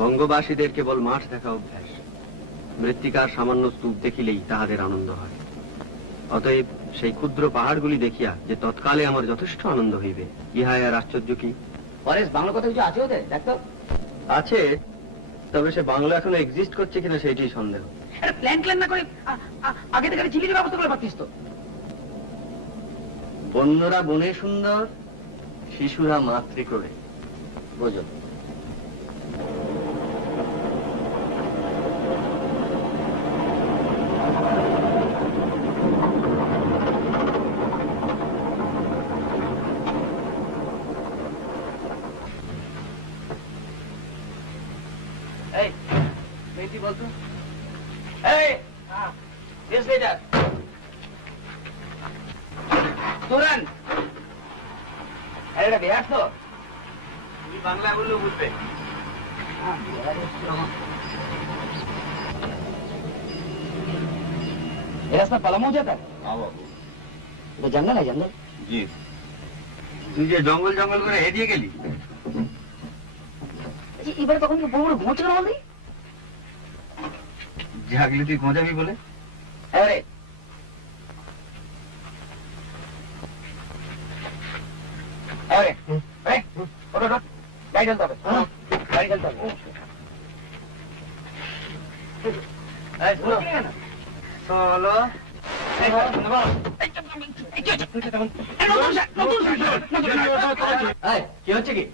বঙ্গবাসীদের কেবল মাঠ দেখা অভ্যাস, মৃত্তিকার সামান্য স্তূপ দেখিলেই তাহাদের আনন্দ হয়। অতএব সেই ক্ষুদ্র পাহাড়গুলি দেখিয়া যে তৎকালে আমার যথেষ্ট আনন্দ হইবে, ইহাই আর আশ্চর্য কি? পরেশ, বাংলা কথা কিছু আছে ওদের? দেখতো আছে, তবে সে বাংলা এখনো এক্সিস্ট করছে কিনা সেইটাই সন্দেহ। প্ল্যান না করে আগে থেকে চিলির ব্যবস্থা করে পারতিস তো। বন্যরা বনে সুন্দর, শিশুরা মাতৃক্রোড়ে। বুঝো। বলতো তুরান এটা বিহার তো, তুমি বাংলা বললেও বুঝবে। রাস্তা পালামও যেটা জঙ্গল है जंगल। জি, তুই যে জঙ্গল জঙ্গল করে হেরিয়ে গেলি, এবারে তখন বড় বড় ঘুমোচ্ছে না বললি? জাগলি তুই ঘোঁচাবি বলে। আরে আরে ওটা গাড়ি চলতে হবে, গাড়ি চলতে হবে। চলো কি হচ্ছে কি?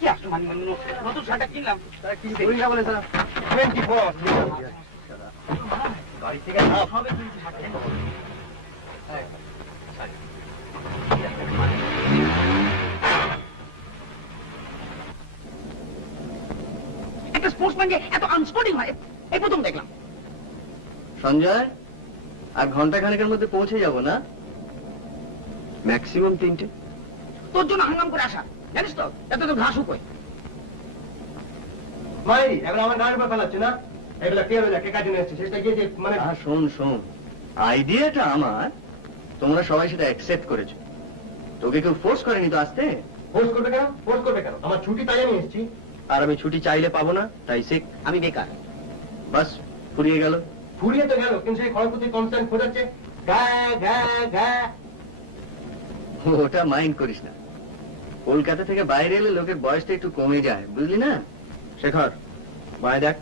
কি আসলো মানে নতুন শার্টটা কিনলাম বলে গাড়ি থেকে হবে একটা স্পোর্টসম্যান যে এত আনস্পোর্টিং হয় এই প্রথম দেখলাম। সঞ্জয়, আর ঘন্টা খানেকের মধ্যে পৌঁছে যাব না? ম্যাক্সিমাম 3টে। তোর জন্য হাঙ্গাম করে আসা, জানিস তো এত তো ঘাস উপায়। ভাই এখন আমার গাড়ির উপর ফেলাচ্ছে না, এগুলা কে হলো কে কাজে এসেছে সেটা গিয়ে মানে শোন শোন, আইডিয়াটা আমার, তোমরা সবাই সেটা অ্যাকসেপ্ট করেছো, তোকে কেউ ফোর্স করেনি তো আসতে। ফোর্স করবে কেন? ফোর্স করবে কেন? আমার ছুটি তাই আমি এসেছি। আর আমি ছুটি চাইলে পাবো না, তাই শিখ। আমি বেকার। বাস ফুরিয়ে গেল। ফুরিয়ে তো গেল, কিন্তু সেই ক্ষয়ক্ষতি কনস্ট্যান্ট খোঁজাচ্ছে। ওটা মাইন্ড করিস না, কলকাতা থেকে বাইরে এলে লোকের বয়সটা একটু কমে যায়, বুঝলি না? শেখর, বাই দেখ।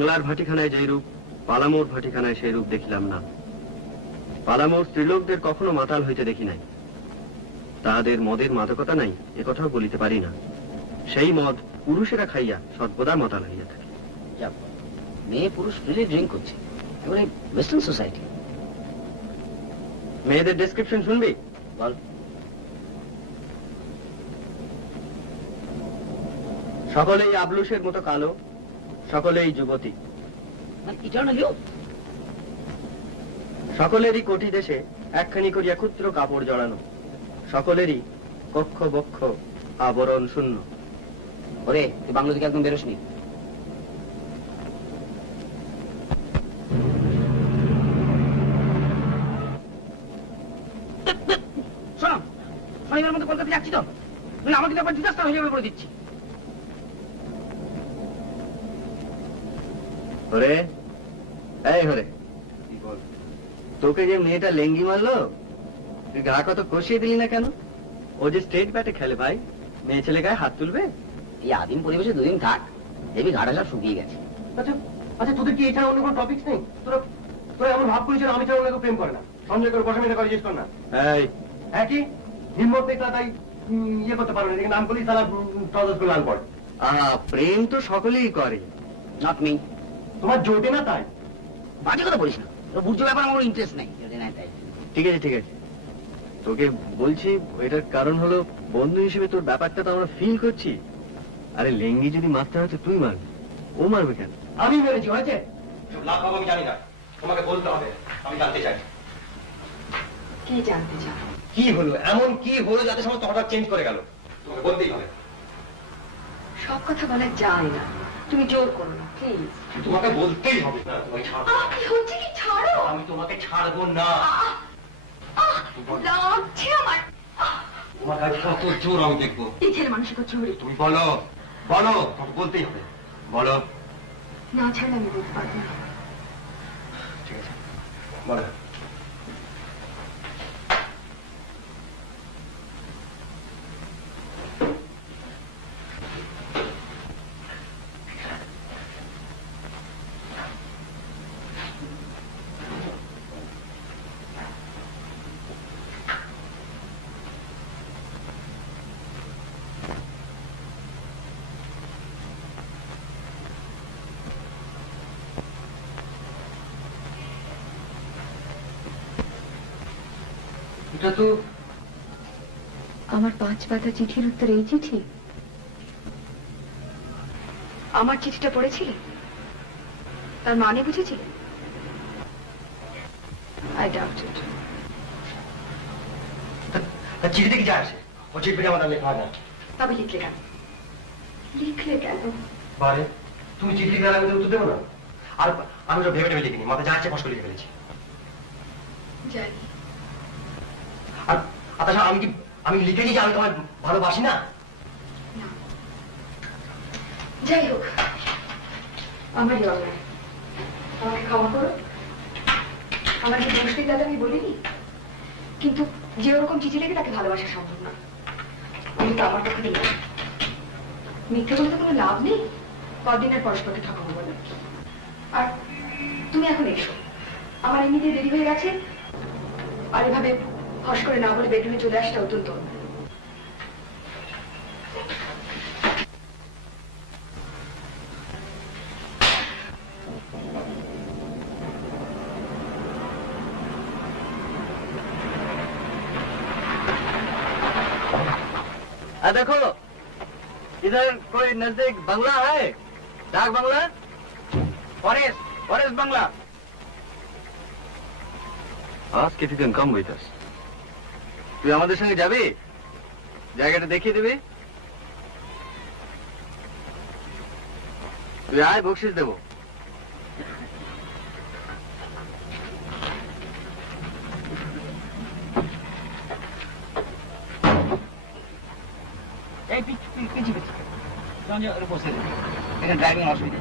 বাংলার ভাটিখানায় যেই রূপ, পালামোর ভাটিখানায় সেই রূপ দেখিলাম না। পালামোর স্ত্রীলোকদের কখনো মাতাল হইতে দেখি নাই। তাহাদের মদের মাদকতা নাই, একথাও বলিতে পারি না। সেই মদ পুরুষেরা খাইয়া সর্বদা মাতাল হইয়া থাকে। মেয়ে পুরুষ ফ্রিলি ড্রিঙ্ক করছে, এবারে ওয়েস্টার্ন সোসাইটি। মেয়েদের ডেসক্রিপশন শুনবি? বল। সকলেই আবলুসের মতো কালো, সকলেই যুবতী, মানে ইটারনালিও সকলেরই কোটি দেশে একখানি করিয়া ক্ষুদ্র কাপড় জড়ানো, সকলেরই কক্ষ বক্ষ আবরণ শূন্য। ওরে তুই বাংলা থেকে একদম বেরোসনি। শোনো, শনিবার মধ্যে কলকাতা যাচ্ছি তো, তুমি আমাকে ব্যাপার ডিজাস্টার হয়ে যাবে বলে দিচ্ছি। হরে, এই হরে, তোকে যে মেয়েটা লেঙ্গি মারলো, তুই গা কত কষিয়ে দিলি না কেন? ও যে স্টেট ব্যাটে খেলে ভাই, মেয়ে ছেলে গায়ে হাত তুলবে? এই আদিম পরিবেশে দুদিন থাক, দেখবি ঘাটা সব শুকিয়ে গেছে। আচ্ছা আচ্ছা, তোদের কি এছাড়া অন্য কোনো টপিকস নেই? তোরা তোরা এমন ভাব করিস যেন আমি ছাড়া অন্য কেউ প্রেম করে না। সঞ্জয় করে বসে মেয়েটা করে জিজ্ঞেস কর না। এই হ্যাঁ কি হিম্মত দেখলা তাই ইয়ে করতে পারো না, এদিকে নাম করলেই তারা ট্রাউজার করে লাল পড়ে। প্রেম তো সকলেই করে। Not me. তোমার জোটে না তাই। বাজে কথা বলিস না, বুঝছো ব্যাপার আমার ইন্টারেস্ট নেই। তাই ঠিক আছে ঠিক আছে, তোকে বলছি এটার কারণ হলো বন্ধু হিসেবে তোর ব্যাপারটা তো আমরা ফিল করছি। আরে লেঙ্গি যদি মারতে হয় তো তুই মারবি, ও মারবে কেন? আমি মেরেছি, হয়েছে? লাভ পাবো আমি জানি না, তোমাকে বলতে হবে, আমি জানতে চাই। কি জানতে চাও? কি হলো, এমন কি হলো যাতে সমস্ত হঠাৎ চেঞ্জ করে গেল? তোমাকে বলতেই হবে। সব কথা বলা যায় না, তুমি জোর করো না প্লিজ। তোমাকে বলতেই হবে। না তোমাকে ছাড়বো। কি হচ্ছে কি? ছাড়ো। আমি তোমাকে ছাড়বো না। লাগছে আমার। তোমার কাছে কত জোর আমি দেখবো। এই ছেলে মানুষের জোরে। তুমি বলো বলো, তোমাকে বলতেই হবে, বলো। না ছাড়লে আমি বলতে পারবো না। ঠিক আছে বলো। এটা তো আমার 5 পাতা চিঠির উত্তর এই চিঠি? আমার চিঠিটা পড়েছিলে? তার মানে বুঝেছিলে? আই ডাউট ইট। চিঠিতে কি যায় আসে? ও চিঠি আমার লেখা হয় না। তবে লিখলে কেন? লিখলে কেন? বারে তুমি চিঠি লিখে আমি উত্তর দেবো না? আর আমি তো ভেবে ভেবে লিখিনি, মাথা যা আছে ফস করে লিখে ফেলেছি। জানি। আর তাছাড়া আমি লিখেছি যে আমি তোমায় ভালোবাসি না। না। যাই হোক, আমারই অন্যায়, আমাকে ক্ষমা করো। আমার যে দোষ নেই দাদা আমি বলিনি, কিন্তু যে ওরকম চিঠি লিখে তাকে ভালোবাসা সম্ভব না। আমি তো আমার পক্ষে দিলাম। মিথ্যে বলে তো কোনো লাভ নেই, কদিনের পরস্পরকে ঠকাবো বলে। আর তুমি এখন এসো, আমার এমনিতে দেরি হয়ে গেছে। আর এভাবে হস করে না বলে বেডরুমে চলে আসটা অত্যন্ত অন্যায়। देखो इधर कोई नजदीक बंगला है, डाक बंगला। Forest forest bungalow. Ask if you can come with us. তুই আমাদের সঙ্গে যাবি, জায়গাটা দেখিয়ে দিবি। তুই আয়, বকশিস দেবো। এই পিছি সঞ্জয় ওর বসে এখানে ড্রাইভিং অসুবিধা।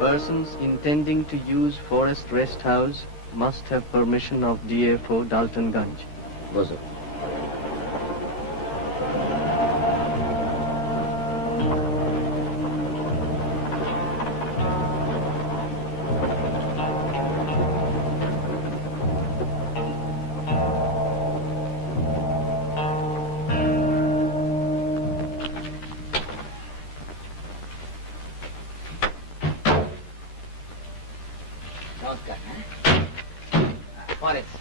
Persons intending to use Forest Rest House must have permission of DFO Daltonganj. বসো। নমস্কার। ফরেস্ট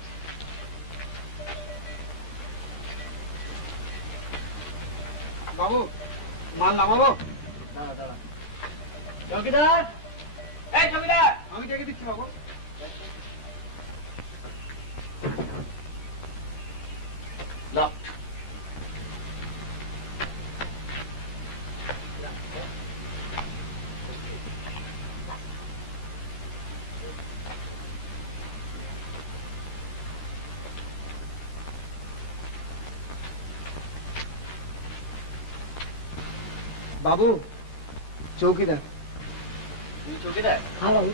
বাবু মাল নামাবো? চৌকিদার, এই চৌকিদার, আমি ডেকে দিচ্ছি বাবু। লক। বাবু চৌকিদার। তুমি চৌকিদার? हाँ बाबू।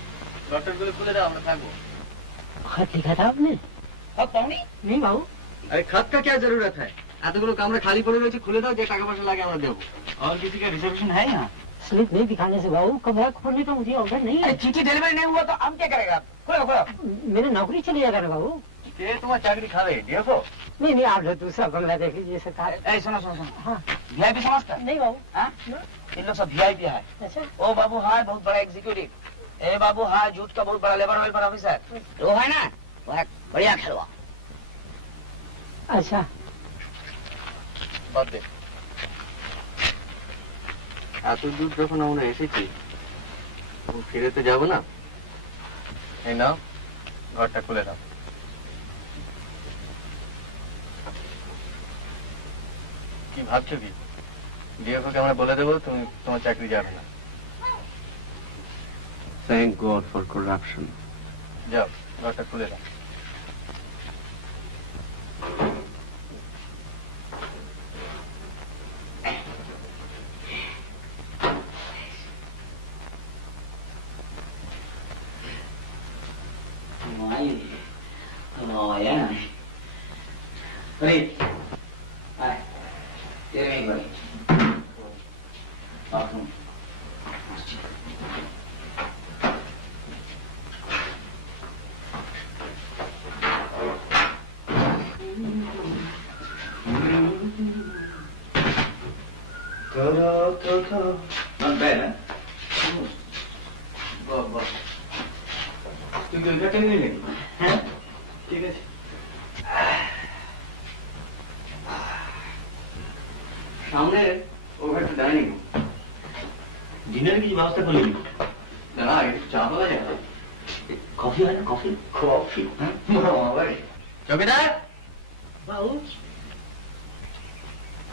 লকটাগুলো খুলে দাও, আমরা থাকবো। खत लिखा था आपने? সব পাওনি? नहीं बाबू। अरे खत का क्या जरूरत है? এতগুলো কামরা খালি পড়ে রয়েছে, খুলে দাও, যে টাকা পয়সা লাগে আমরা দেবো। और किसी का रिजर्वेशन है यहाँ? स्लिप नहीं दिखाने से बाबू कमरा खोलने का मुझे ऑर्डर नहीं है। अरे चिट्ठी डिलीवरी नहीं हुआ तो हम क्या करेगा? खोलो खोलो। मेरी नौकरी चली जाएगा ना बाबू। ये तुम्हारा चाकरी खा रहे डीएफओ? नहीं नहीं आप जो दूसरा बंगला देख लीजिए सरकार। ए सुनो सुनो सुनो, हाँ वीआईपी समझता है? नहीं बाबू। हाँ? इन लोग सब वीआईपी है। अच्छा ओ बाबू हाँ बहुत बड़ा एग्जीक्यूटिव, ए बाबू हाँ झूठ का बहुत बड़ा लेबर वेलफेयर ऑफिसर, वो है ना, वो है बढ़िया खेलवा। अच्छा বাদ দে। এত দূর যখন আমরা এসেছি, ফিরে তো যাবো না। এই নাও, ঘরটা খুলে দাও। কি ভাবছো কি? ডিএফওকে আমরা বলে দেবো তুমি তোমার চাকরি যাবে না। Thank god for corruption. যাও, ঘরটা খুলে দাও। Not bad, huh? বাহ বাহ, তুই কি ওইটা টেনে নিলি? হ্যাঁ ঠিক আছে। সামনে ওভার টু ডাইনিং। ডিনারে কিছু ব্যবস্থা করলি? দাঁড়া, একটু চা পাওয়া যায়? কফি হয় না? কফি কফি হ্যাঁ চৌকিদার, बाबू।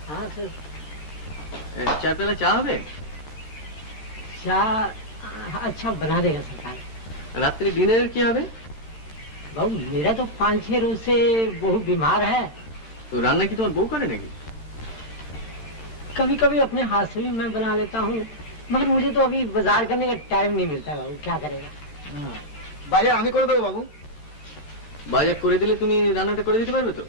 हाँ सर। চা পেলে চা হবে? चाय अच्छा बना देगा सरकार। রাত্রি ডিনারের কি হবে? बाबू मेरा तो 5-6 रोज से बहुत बीमार है। তো রান্না কি তোমার বউ করে নাকি? कभी कभी अपने हाथ से भी मैं बना लेता हूँ, मगर मुझे तो अभी बाजार करने का टाइम नहीं मिलता बाबू, क्या करेगा। বাজার আমি করে দেবো বাবু। বাজার করে দিলে তুমি রান্নাটা করে দিতে পারবে তো?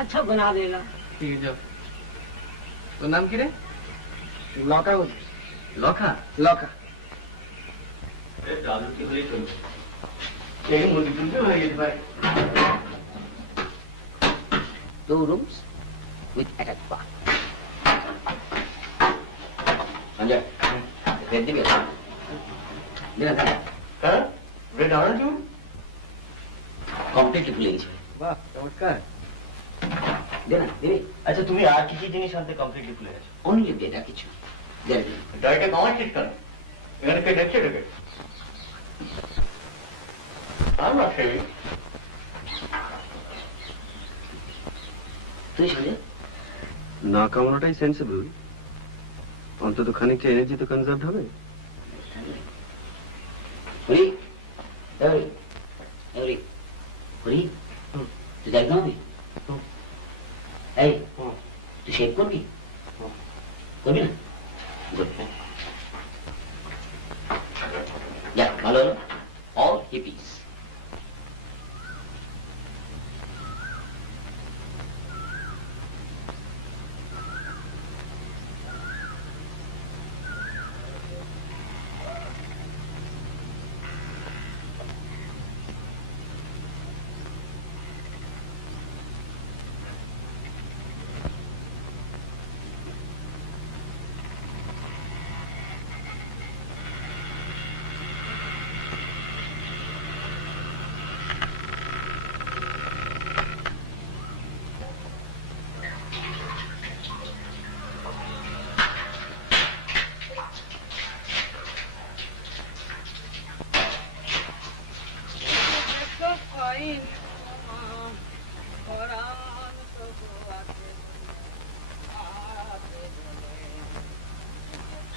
अच्छा बना देगा। ঠিক আছে, যাও। তোর নাম কি রে? লকা লখা। লকা। রাজনীতি হলেই চলবে। এই মুরগি তুলতে হয়ে গেছে ভাই। 2 rooms with attached bath. Sanjay, red dibe. Dina kaya. হ্যাঁ, রেড অরেঞ্জ। Completely ফুলে গেছে। বাহ, চমৎকার। Dina, dibe. আচ্ছা তুমি আর কি কি জিনিস আনতে কমপ্লিটলি ভুলে গেছো? Only data কিছু। There. ডাইটা কমার ঠিক করে। এখানে কে দেখছে এটাকে? আমরা সেই তুই শুনে? না কামানোটাই সেন্সিবল। অন্তত খানিকটা এনার্জি তো কনজার্ভ হবে। হরি, হরি, হরি, হরি। তুই যাবি না? এই, তুই শেভ করবি? করবি না? Good. ভালো না? অল হিপিস।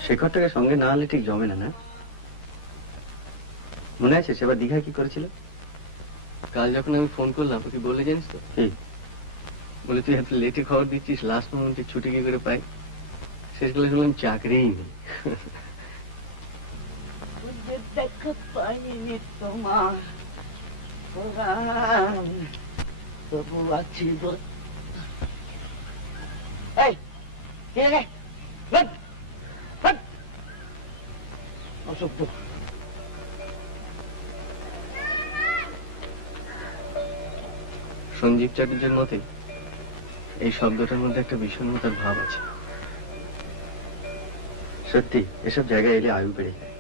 শেখরটাকে সঙ্গে না হলে ঠিক জমে না, না? মনে আছে সেবার দীঘায় কি করেছিল? কাল যখন আমি ফোন করলাম ওকে বলে জানিস তো কি বলে, তুই এত লেটে খবর দিচ্ছিস, লাস্ট মোমেন্টে ছুটি কি করে পাই? শেষ করে শুনলাম চাকরিই নেই। দেখো পাইনি তোমার পরাণ, তবু আছি গো। এই কে রে? অসভ্য। সঞ্জীব চ্যাটার্জির মতে এই শব্দটার মধ্যে একটা বিষণ্ণতার ভাব আছে। সত্যি এসব জায়গায় এলে আয়ু বেড়ে যায়।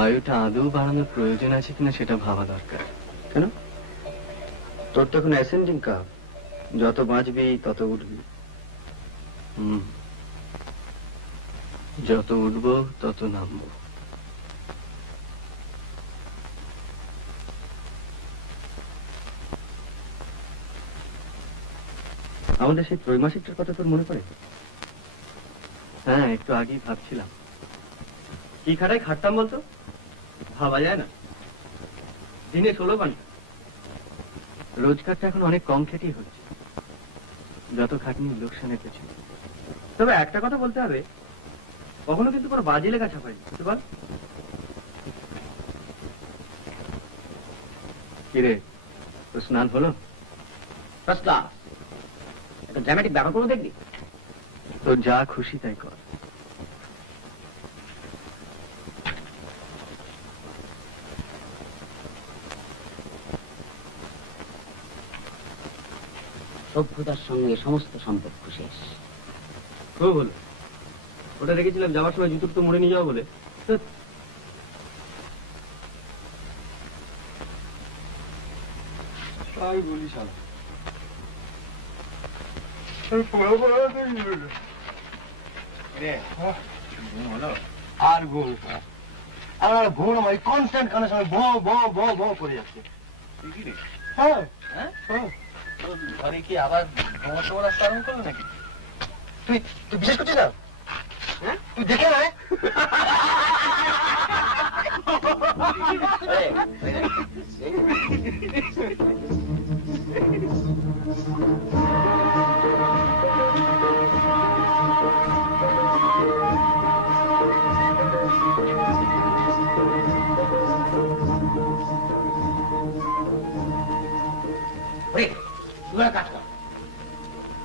আয়ুটা আদৌ বাড়ানোর প্রয়োজন আছে কিনা সেটা ভাবা দরকার। কেন? তোর তো এখন অ্যাসেন্ডিং কাপ, যত বাঁচবি তত উঠবি। যত উঠবো তত নামবো। আমাদের সেই ত্রৈমাসিকটার কথা তোর মনে পড়ে? হ্যাঁ, একটু আগেই ভাবছিলাম কি খাটায় খাটতাম বলতো, ভাবা যায় না। দিনে 16 ঘন্টা, রোজগারটা এখন অনেক কম খেটেই হচ্ছে, যত খাটনি লোকসানের পেছনে। তবে একটা কথা বলতে হবে, কখনো কিন্তু কোনো বাজে লেখা ছাপাইনি, বুঝতে পার? কিরে, তোর স্নান হলো? First class. একটা ড্রামাটিক ব্যাপার করে দেখবি? তোর যা খুশি তাই কর। সভ্যতার সঙ্গে সমস্ত সম্পর্ক শেষ। খুব হলো, ওটা রেখেছিলাম যাওয়ার সময় জুতোর তো মুড়ে নিয়ে যাওয়া বলে। তাই বলি শালা। আর গোল আমার ভুল আমার কনস্ট্যান্ট কানের সময় ভো ভো ভো ভো করে যাচ্ছে। হ্যাঁ হ্যাঁ, ঘরে কি আবার ভ্রমণ আসতে আরম্ভ করলো নাকি? তুই তুই বিশেষ করছিস না? হ্যাঁ, তুই দেখে না? তুই কাজ কর,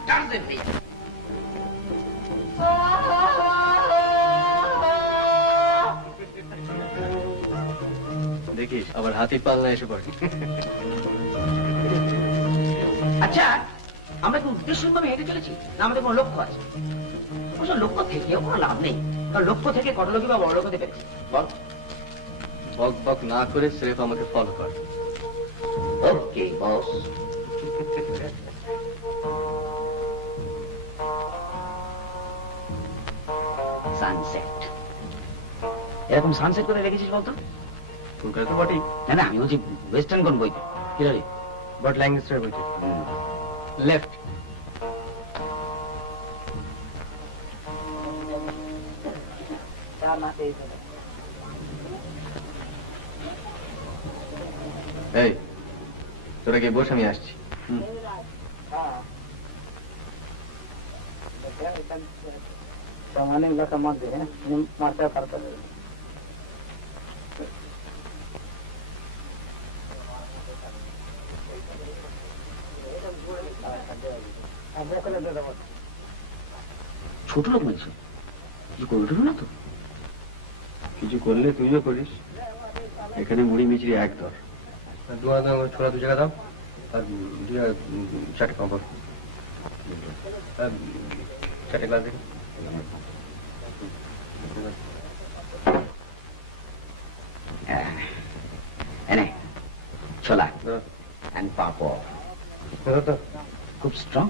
চার্জ দে। দেখিস আবার হাতি পাল্লা এসে পড়ে। আচ্ছা, আমরা কি উদ্দেশ্যভাবে হেঁটে চলেছি না আমাদের কোনো লক্ষ্য আছে? অবশ্য লক্ষ্য থেকেও কোনো লাভ নেই, কারণ লক্ষ্য থেকে কত লোকই বা বড় লোক হতে পেরেছে। বল। বক বক না করে স্রেফ আমাকে ফলো কর। ওকে বস। সানসেট। এরকম সানসেট করে রেখেছিস বলতো? কলকাতা তো বটেই, না না, আমি বলছি ওয়েস্টার্ন কোন বইতে? কি রে? বাট ল্যাঙ্গুয়েজটা বলছে লেফট। এই তোরা গিয়ে বস, আমি আসছি। सामान्य इलाका मत दे मारता करता है ছোট লোক মানছো কিছু করবে না তো? কিছু করলে তুইও করিস। এখানে মুড়ি মিচড়ি এক দর। ছোলা 2 টাকা দাও আর 4টা পাঁপড় 4টে গ্লাস দেখি এনে ছোলা এন্ড পাপড় খুব স্ট্রং,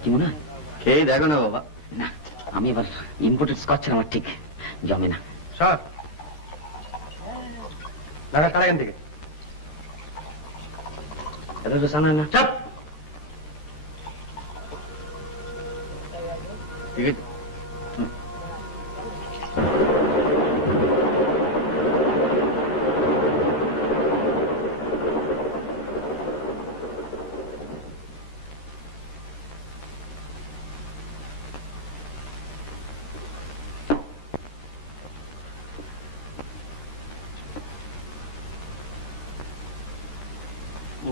কি মনে হয়? খেয়ে দেখো না বাবা। না, আমি এবার ইম্পোর্টেড স্কচ আমার ঠিক জমে না। স্যার লাগা কারা এখান থেকে এটা তো সামনে না। চাপ ঠিক আছে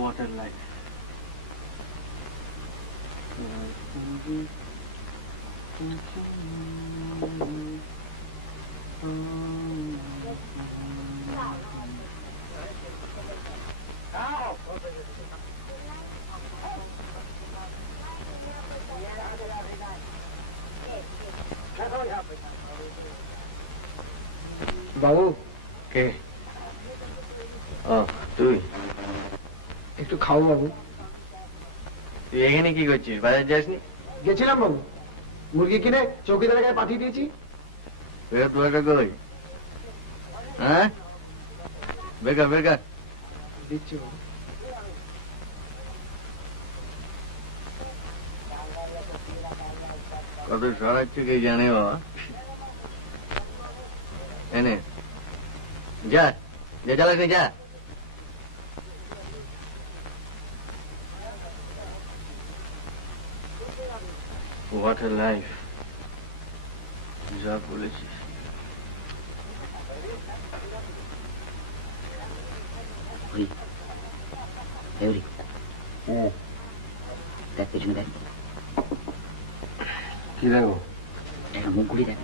Water life. বাবু কে? ও তুই? একটু খাও বাবু। তুই এখানে কি করছিস? বাজার যাসনি? গেছিলাম বাবু, মুরগি কিনে চৌকিদারের কাছে পাঠিয়ে দিয়েছি। বেকার টাকা কই? হ্যাঁ বেকার বেকার দিচ্ছি বাবু। কত সরাচ্ছে কে জানে বাবা। এনে যা যা চালাস যা। What a life. যা বলেছিস। দেখ পেছনে দেখ, কি দেখো? একটা মুখ ঘুরি দেখ।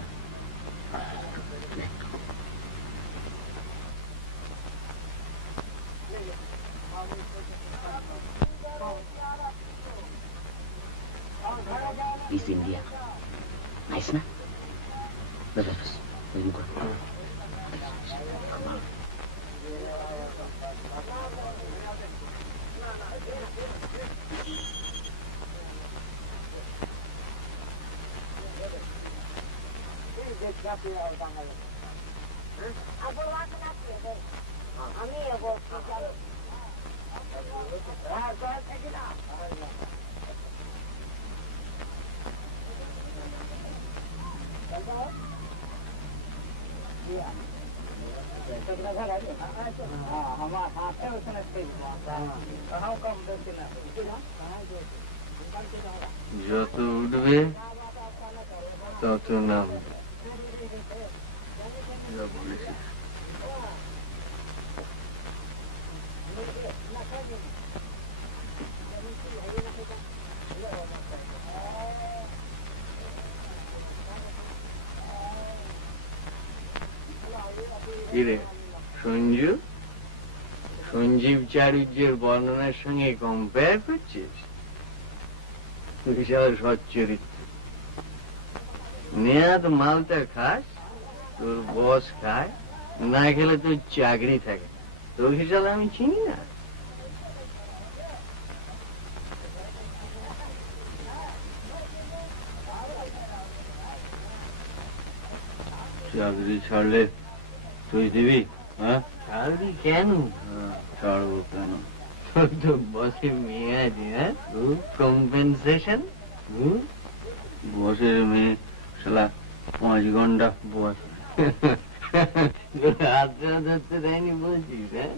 Miss India. Nice na? Bas, bas, bas. May muka. যত উঠবে তত নামবে। যা বলেছিস। কিরে সঞ্জু, সঞ্জীব চারুজ্যের বর্ণনার সঙ্গে কম্পেয়ার করছিস? বিশাল সচ্চরিত্র। নেয়াদ মালটা খাস, তোর বস খায়, না খেলে তোর চাকরি থাকে। তোর হিসাবে আমি চিনি না। চাকরি ছাড়লে তুই দিবি? হ্যাঁ ছাড়বি কেন? ছাড়বো কেন? তোর তো বসে মেয়ে আছে। হ্যাঁ কম্পেনসেশন। বসের মেয়ে শালা 5 ঘন্টা বস হাতটা ধরতে দেয়নি বলছিস? হ্যাঁ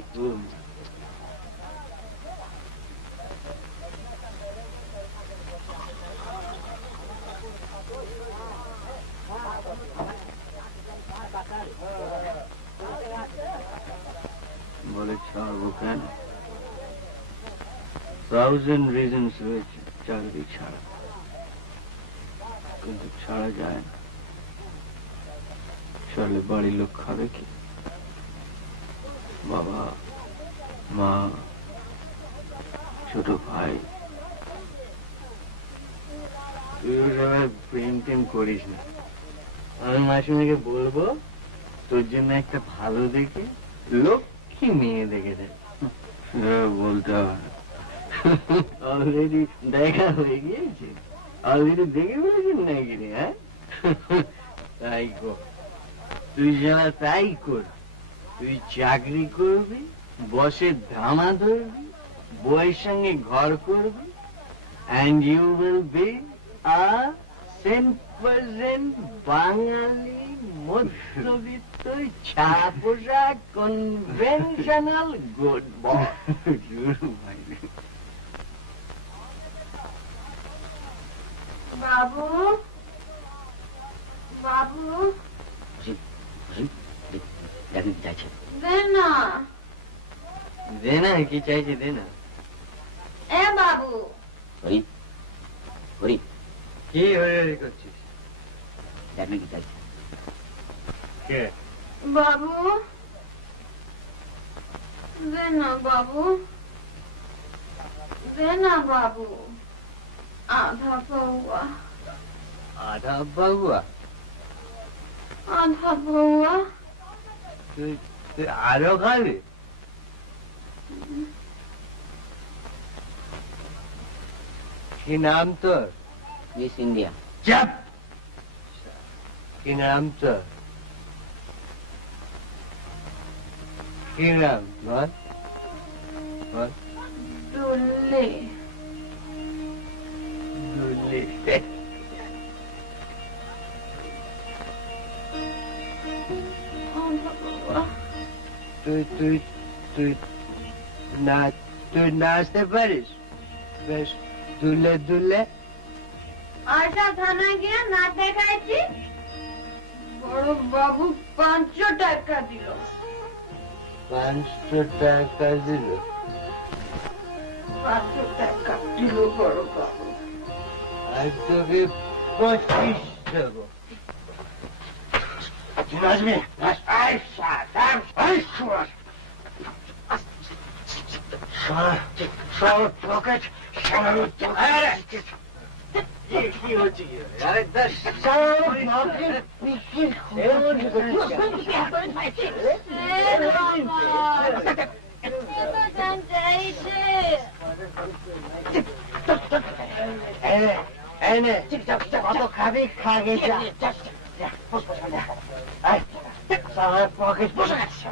কেন? 1000 রিজনস রয়েছে চাকরি ছাড়া, কিন্তু ছাড়া যায় না। চলে বাড়ির লোক খাবে কি? বাবা, মা, ছোট ভাই। তুই ওসব প্রেম টেম করিস না। আমি মাসিমাকে বলবো তোর জন্য একটা ভালো দেখে লক্ষ্মী মেয়ে দেখে দেয়। বলতে হবে, অলরেডি দেখা হয়ে গিয়েছে। অলরেডি দেখে ফেলেছেন নাকি রে? হ্যাঁ, তাই কর, তুই যারা তাই কর। তুই চাকরি করবি, বসের ধামা ধরবি, বইয়ের সঙ্গে ঘর করবি, and you will be a 100% বাঙালি মধ্যবিত্ত ছাড়া পোশাক কনভেনশনাল গুড বয়। বাবু, বাবু, দেখেন কি চাইছে। দে না। দে না, কি চাইছে দে না। এ বাবু, হরি হরি, কি হরি করছিস? দেখেন কি চাইছে। কে? বাবু, দে না বাবু, দে না বাবু, আধা পৌয়া। আধা বাবুয়া? আধা পৌয়া। তুই আরো খাবি? কি নাম তোর? Miss India. চাপ! কি নাম তোর? কি নাম বল? বল। দুল্লে। দুলি। আধা পৌয়া। তুই নাচতে পারিস? বেশ দুলে দুলে। আশা থানায় গিয়ে না দেখাইছি, বড় বাবু 500 টাকা দিল। 500 টাকা দিল? 500 টাকা দিল বড় বাবু। আর তোকে 25 দেবো। নাচবি? পকেট কি হচ্ছে? কত খাবি খাগে পকেট বসে গেছে।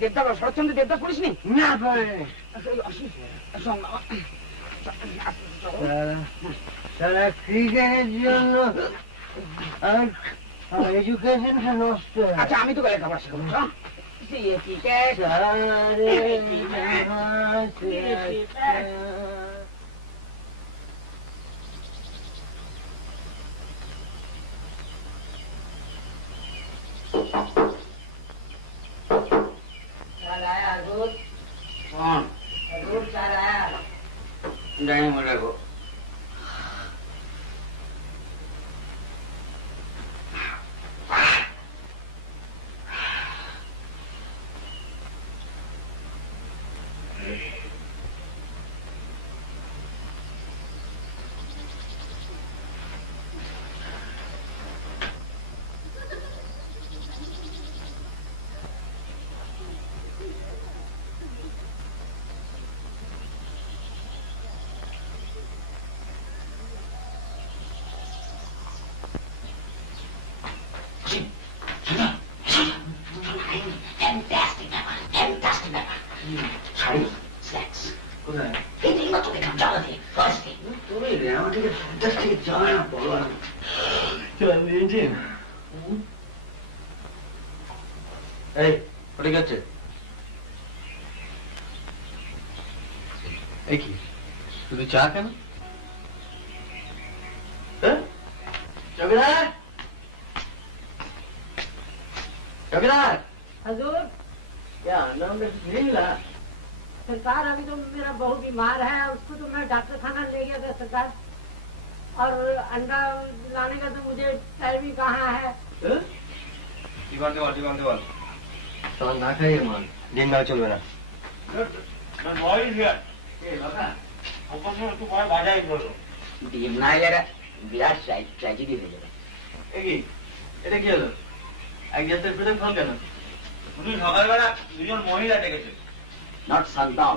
দেবদাস, শরৎচন্দ্র দেবদাস পড়িসনি? না পারে সারা ক্রিকেটের জন্য এডুকেশন নষ্ট। আচ্ছা, আমি তোকে লেখাপড়া শেখাবো। রাখো। মাত্র দেখলাম জানা দিয়ে আসতে তুমি আমাকে ফুটটা থেকে যাবে না বলো না। এই ওটা কি হচ্ছে? এই কি শুধু চা কেন? চৌকিদার, চৌকিদার, हजूर क्या नाम नहीं मिला? सरकार अभी तो मेरा बहू बीमार है, उसको तो मैं डॉक्टर खाना ले गया था सरकार, और अंडा लाने का तो मुझे टाइम ही कहाँ है। তোমার না খাইয়ে মান ডিম না চলবে না। ডিম না এলে বিরাট ট্র্যাজেডি হয়ে যাবে। এটা কি হলো? এক জাতের পৃথক ফল কেন? উনি সকালবেলা দুজন মহিলা ডেকেছে। নট সান্তাল।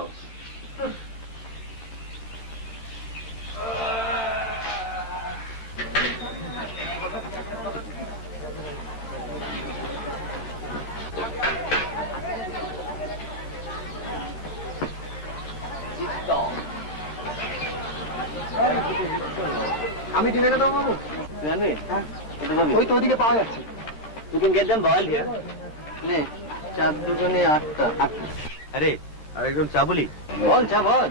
আমি কিনে দেবো বাবু। ওই তো ওদিকে পাওয়া যাচ্ছে। You can get them boiled here. নে, চার দুজনে 8টা। আরে, আর একজন চা বলি? বল চা বল।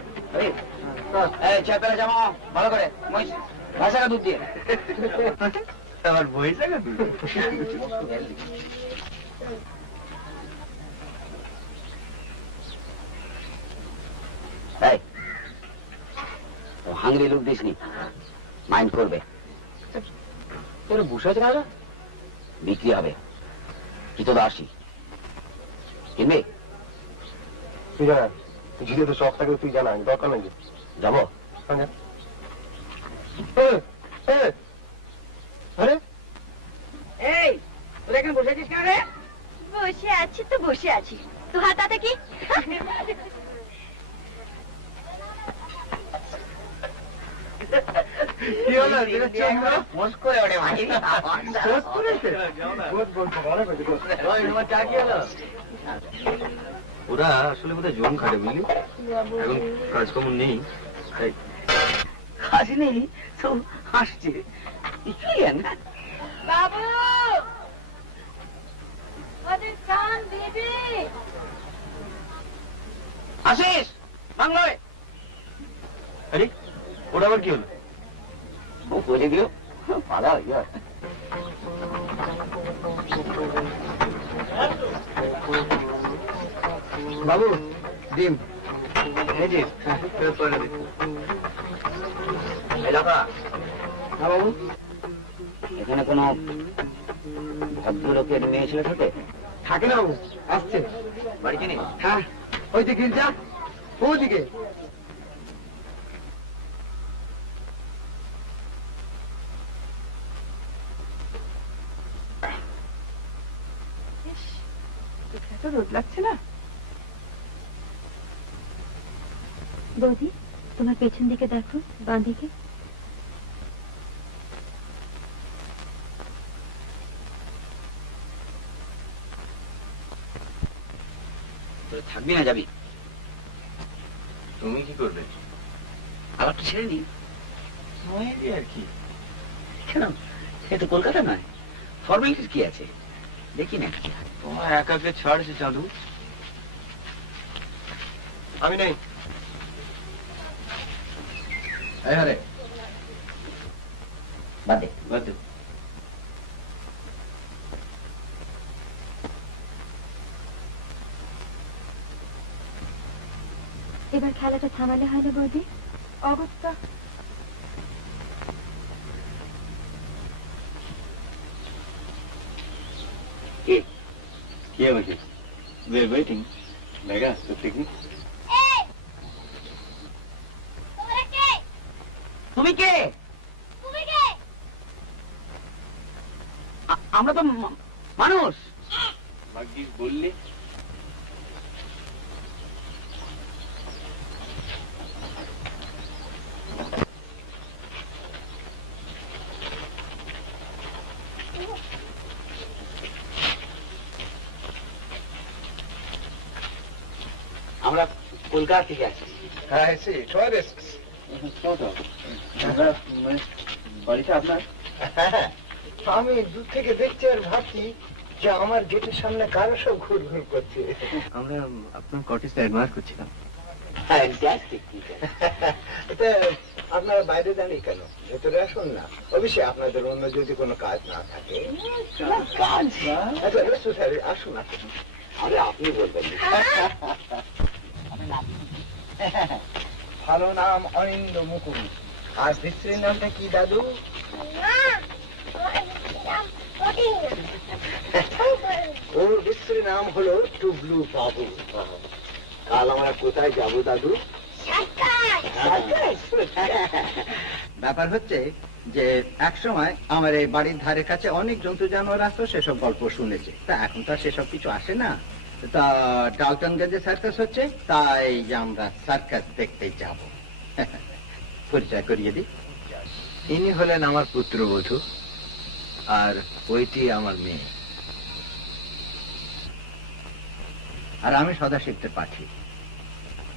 চা পেলে জামা ভালো করে ভাষাটা দুধ দিয়ে। আমার বই জায়গা তুই। হাঙ্গরি লুক দিসনি, মাইন্ড করবে। তোর বসে আছে না? বিক্রি হবে, কি তো আসি কিনবে? তুই জানা, ঝিলে তো শখ থাকে, তুই জানা, দরকার নেই। যাবো। আরে এই তোরা এখানে বসে আছিস কেন রে? বসে আছি তো বসে আছি, তো হাতাতে কি? কি হলো? মোস করে ওঠে ভাই। চা কি হলো? ওরা আসলে বোধহয় জম খাটে বুঝলি, এখন কাজকর্ম নেই। হাসি নেই তো হাসছে। বাবু ওদের কান দিবি? আসিস বাংলায়। আরে ওরা আবার কি হলো? ও বলে দিও পালা ইয়ার। বাবু ডিম এই যে ফেরত করে দিন। এলাকা হ্যাঁ বাবু, এখানে কোনো ভদ্রলোকের মেয়ে ছেলে থাকে? থাকে না বাবু, আসছে বাড়িতে নেই? হ্যাঁ ওই দিকে যা, ওদিকে। এত রোদ লাগছে না? বৌদি তোমার পেছন দিকে দেখো, বাঁ দিকে। থাকবি না যাবি? তুমি কি করবে? আবার তো ছেড়ে নি আর কি, কেন? সে তো কলকাতা নয়, ফর্মালিটিস কি আছে দেখি না। তোমার একাকে ছাড়ছে চাঁদু। আমি নেই। আরে বাদে বাদ দে। এবার খেলাটা থামালে হয় না বৌদি? অগত্যা কি হবে? We're waiting. Mega, the picnic. তুমি কে? আমরা তো মানুষ। ভাগ্যিস বললে। আমরা কলকাতা থেকে আসছি। I see. Tourists. বাড়িটা আপনার? আমি দূর থেকে দেখছি আর ভাবছি যে আমার গেটের সামনে কারো সব ঘুরঘুর করছে। আমরা আপনার কটেজটা অ্যাডমায়ার করছিলাম। এটা আপনারা বাইরে দাঁড়িয়ে কেন? ভেতরে আসুন না। অবশ্যই আপনাদের অন্য যদি কোনো কাজ না থাকে। কাজ? আচ্ছা স্যার আসুন আসুন। আরে আপনি বলবেন। ভালো নাম অনিন্দ মুকুল। আর বিশ্রীর নামটা কি দাদু? ওর বিশ্রী নাম হলো টুবলু বাবু। কাল আমরা কোথায় যাব দাদু? ব্যাপার হচ্ছে যে এক সময় আমার এই বাড়ির ধারে কাছে অনেক জন্তু জানোয়ার আসতো, সেসব গল্প শুনেছে। তা এখন তো আর সেসব কিছু আসে না। তা ডালটনগঞ্জে সার্কাস হচ্ছে, তাই আমরা সার্কাস দেখতে যাব। পরিচয় করিয়ে দিই, ইনি হলেন আমার পুত্রবধূ, আর ওইটি আমার মেয়ে। আর আমি সদাশিবদের পাঠি।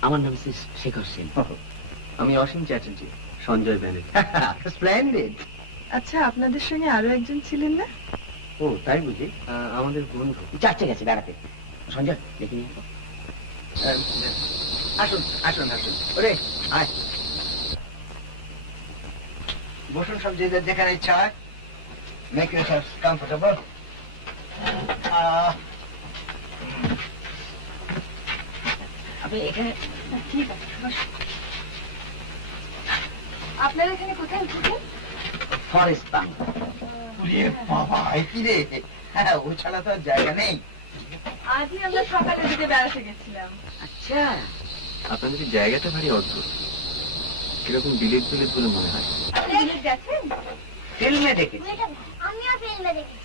আমার নাম শেখর সেন। আমি অসীম চ্যাটার্জি, সঞ্জয় ব্যানার্জি। স্প্লেন্ডিড। আচ্ছা, আপনাদের সঙ্গে আরো একজন ছিলেন না? ও তাই বুঝি? আমাদের বন্ধু। চার্চে গেছে বেড়াতে। সঞ্জয় দেখে নিয়ে আসুন আসুন আসুন। ওরে আয়, বসুন সব যে যার যেখানে ইচ্ছা হয়। Make yourself comfortable. আপনি এখানে ঠিক আছে, বসুন। আপনারা এখানে কোথায় উঠেছেন? Forest pump. ওরে বাবা, কি রে? হ্যাঁ, ও ছাড়া তো আর জায়গা নেই। আজই আমরা সকালে দিকে বেড়াতে গেছিলাম। আচ্ছা, আপনাদের এই জায়গাটা ভারী অদ্ভুত, কিরকম বিলেত বিলেত বলে মনে হয়। আপনি বিলেত গেছেন? ফিল্মে দেখেছি। আমিও ফিল্মে দেখেছি।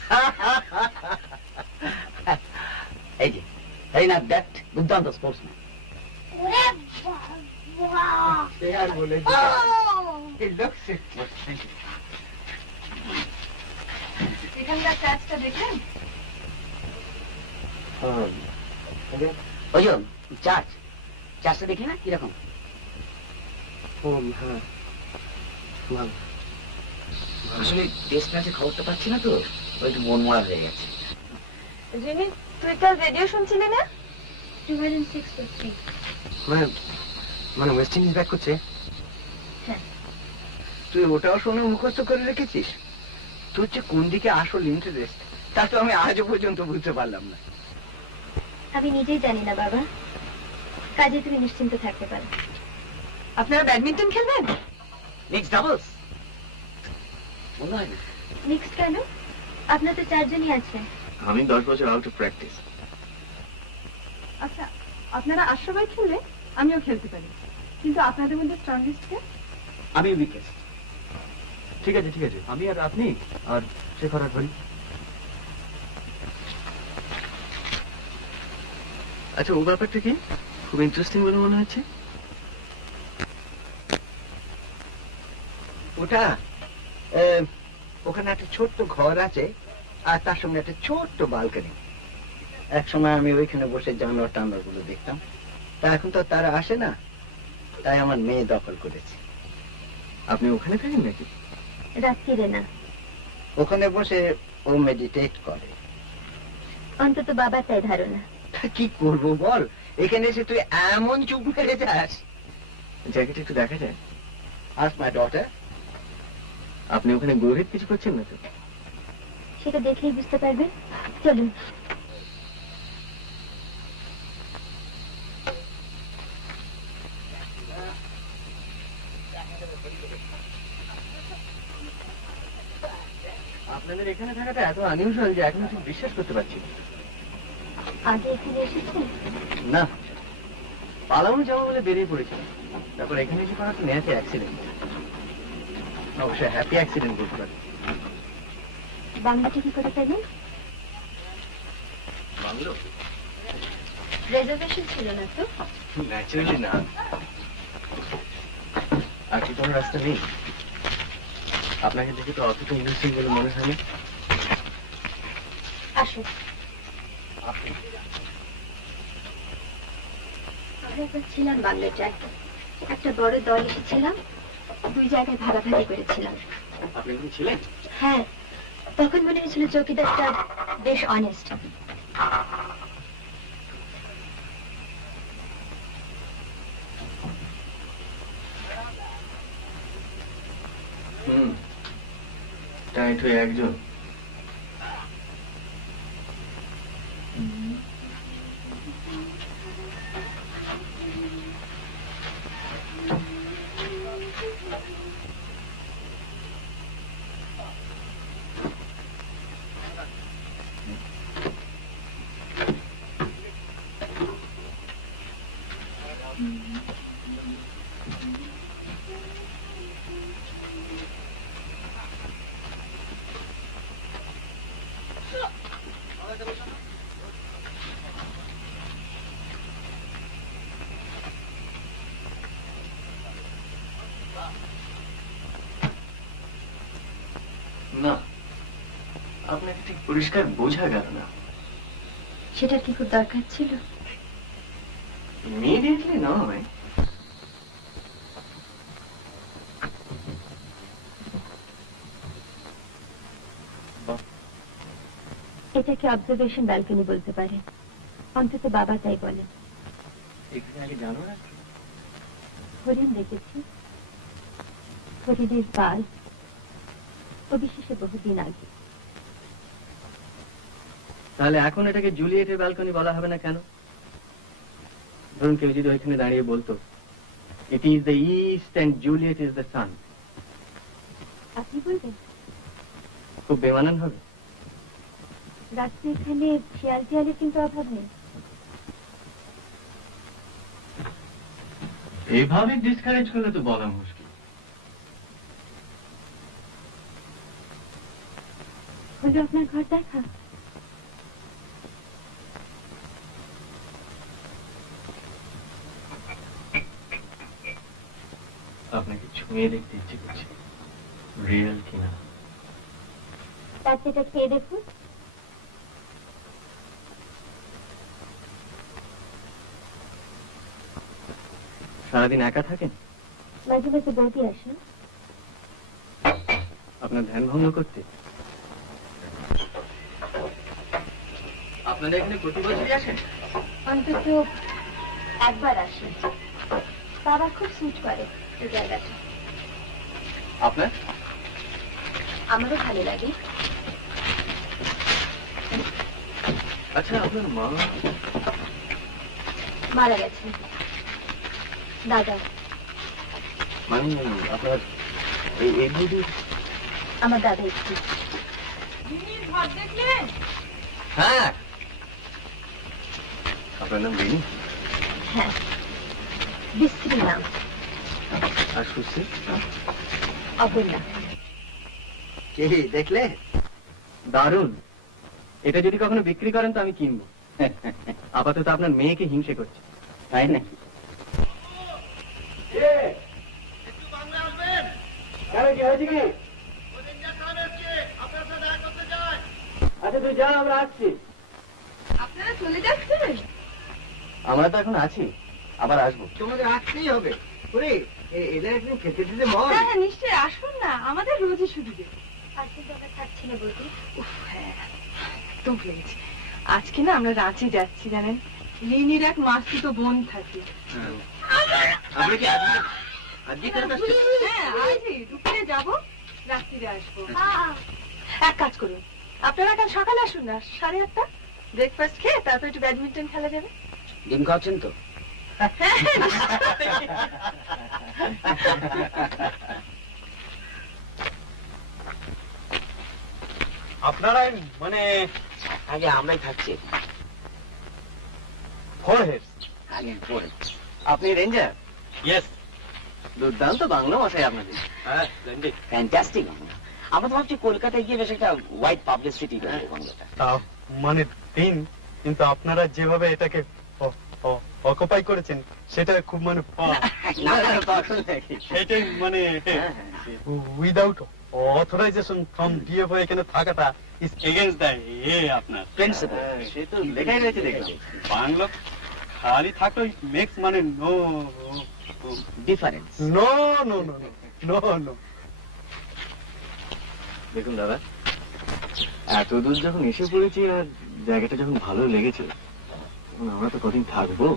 এই যে হরিনাথ দ্যাট দুর্দান্ত স্পোর্টসম্যান। ওরে বাবা! সে আর বলে ও! It looks it. এখানকার চার্চটা দেখলেন? ওই যে চার্চটা দেখি না কিরকম? ও হ্যাঁ, ভালো। আসলে টেস্ট ম্যাচের খবরটা পাচ্ছি না তো, ওই একটু মন মরা হয়ে গেছে। জিনি, তুই কাল রেডিও শুনছিলি না? 206.3 মানে ওয়েস্ট ইন্ডিজ ব্যাক করছে। তুই ওটাও শুনে মুখস্থ করে রেখেছিস? তোর যে কোন দিকে আসল ইন্টারেস্ট তা তো আমি আজও পর্যন্ত বুঝতে পারলাম না। আমি নিজেই জানি না বাবা, কাজে তুমি নিশ্চিন্ত থাকতে পারো। আপনারা ব্যাডমিন্টন খেলবেন? মিক্স ডাবলস মনে হয় না। নেক্সট কেন? আপনার তো 4 জনই আছেন। আমি 10 বছর আউট অফ প্র্যাকটিস। আচ্ছা, আপনারা 8 সবাই খেললে আমিও খেলতে পারি, কিন্তু আপনাদের মধ্যে স্ট্রংগেস্ট কে? আমি উইকেস্ট। ঠিক আছে ঠিক আছে, আমি আর আপনি আর শেখর আর ধরি। আচ্ছা, ও ব্যাপারটা কি খুব ইন্টারেস্টিং বলে মনে হচ্ছে। ওটা ওখানে একটা ছোট্ট ঘর আছে, আর তার সঙ্গে একটা ছোট্ট বালকনি। এক সময় আমি ওইখানে বসে জানোয়ার টানোয়ার গুলো দেখতাম। তা এখন তো তারা আসে না, তাই আমার মেয়ে দখল করেছে। আপনি ওখানে থাকেন নাকি? রাত্রিরে না, ওখানে বসে ও মেডিটেট করে। অন্তত বাবার তাই ধারণা। তা কি করবো বল, এখানে এসে তুই এমন চুপ মেরে যাস। জায়গাটা একটু দেখা যায়? আস মাই ডটার। আপনি ওখানে গভীর কিছু করছেন না তো? সেটা দেখলেই বুঝতে পারবেন। চলুন। আপনাদের এখানে থাকাটা এত আনইউজুয়াল যে এখন ঠিক বিশ্বাস করতে পারছি না। আগে এখানে এসেছেন? না, পালানো যাবো বলে বেরিয়ে পড়েছিলাম, তারপর এখানে এসে করা তো নেহাতি অ্যাক্সিডেন্ট। অবশ্যই হ্যাপি অ্যাক্সিডেন্ট বলতে পারি। বাংলাটা কি করে পেলেন? বাংলো রিজার্ভেশন ছিল না তো? ন্যাচারালি না। আর কি কোনো রাস্তা নেই? আপনাকে দেখে তো অতটা ইন্টারেস্টিং বলে মনে হয় না। আসুন। আমরা একবার ছিলাম বাংলাটায়, একটা বড় দল এসেছিলাম, 2 জায়গায় ভাগাভাগি করেছিলাম। আপনি কি ছিলেন? হ্যাঁ, তখন মনে হয়েছিল চৌকিদারটা বেশ অনেস্ট। টাইট হয়ে একজন। না, আপনাকে ঠিক পরিষ্কার বোঝা গেল না। সেটার কি খুব দরকার ছিল? ইমিডিয়েটলি নয়। এটাকে অবজারভেশন ব্যালকনি বলতে পারে, অন্তত বাবা তাই বলে। এখানে আগে জানো না? হরিণ দেখেছি, হরিণের পাল, অবিশেষে বহুদিন আগে। তাহলে এখন এটাকে জুলিয়েটের ব্যালকনি বলা হবে না কেন? ধরুন কেউ যদি ওইখানে দাঁড়িয়ে বলতো, it is the east and Juliet is the sun, আপনি বলবেন? খুব বেমানান হবে। রাত্রে এখানে শিয়াল টিয়ালের কিন্তু অভাব নেই। এইভাবে ডিসকারেজ করলে তো বলা মুশকিল। হলো আপনার ঘর দেখা? আপনাকে ছুঁয়ে দেখতে ইচ্ছে করছে, রিয়েল কিনা। তার সেটা খেয়ে দেখুন। সারাদিন একা থাকেন? মাঝে মাঝে বৌদি আসেন। আপনার ধ্যান ভঙ্গ করতে? আপনারা এখানে প্রতি বছরই আসেন? অন্তত একবার আসেন। বাবা খুব সুট করে এই জায়গাটা। আপনার? আমারও ভালো লাগে। আচ্ছা, আপনার মা মারা গেছেন। দাদা মানে আপনার এই বুঝি? আমার দাদা একটু। ঘর দেখলেন? হ্যাঁ। আপনার নাম রিনি? হ্যাঁ, বিশ্রী নাম। আর সুশ্রী? অপর্ণা। কি দেখলে? দারুণ। এটা যদি কখনো বিক্রি করেন তো আমি কিনবো। আপাতত আপনার মেয়েকে হিংসে করছে। তাই নাকি? আচ্ছা তুই যা, আমরা আসছি। আপনারা চলে যাচ্ছেন? আমরা তো এখন আছি, আবার আসবো। তোমাদের আসতেই হবে। ওরে, এদের একদিন খেতে দিতে মন। হ্যাঁ হ্যাঁ, নিশ্চয়ই আসুন না, আমাদের রোজই সুবিধে। আজকে দাদা থাকছে না বৌদি। উফ, হ্যাঁ, একদম ভুলেছি। আজকে না আমরা রাঁচি যাচ্ছি জানেন, রিনির এক মাসতুতো বোন থাকে। আমরা কি আজকে কেন আসছি? হ্যাঁ, আজই দুপুরে যাবো, রাত্রিরে আসবো। এক কাজ করুন, আপনারা কাল সকালে আসুন না, 8:30। ব্রেকফাস্ট খেয়ে তারপর একটু ব্যাডমিন্টন খেলা যাবে। ডিম খাওয়াচ্ছেন তো? আপনারাই মানে আগে আমরাই থাকছি। আগে পরে। আপনি রেঞ্জার? ইয়েস। দুর্দান্ত বাংলা ভাষায় আপনাদের। হ্যাঁ, রেন্ডি। ফ্যান্টাস্টিক। আমরা তো ভাবছি কলকাতায় গিয়ে বেশ একটা ওয়াইড পাবলিসিটি করবো বাংলাটা। তাও মানে দিন, কিন্তু আপনারা যেভাবে এটাকে অকুপাই করেছেন সেটা খুব মানে সেটাই মানে উইদাউট অথরাইজেশন ফ্রম ডিএফও এখানে থাকাটা ইজ এগেইনস্ট দ্য আপনার প্রিন্সিপাল। সে তো লেখাই রয়েছে দেখলাম। বাংলা খালি থাকলে মেক্স মানে no difference. No no no no no. দেখুন দাদা, এত দূর যখন এসে পড়েছি আর জায়গাটা যখন ভালো লেগেছে, তখন আমরা তো কদিন থাকবো।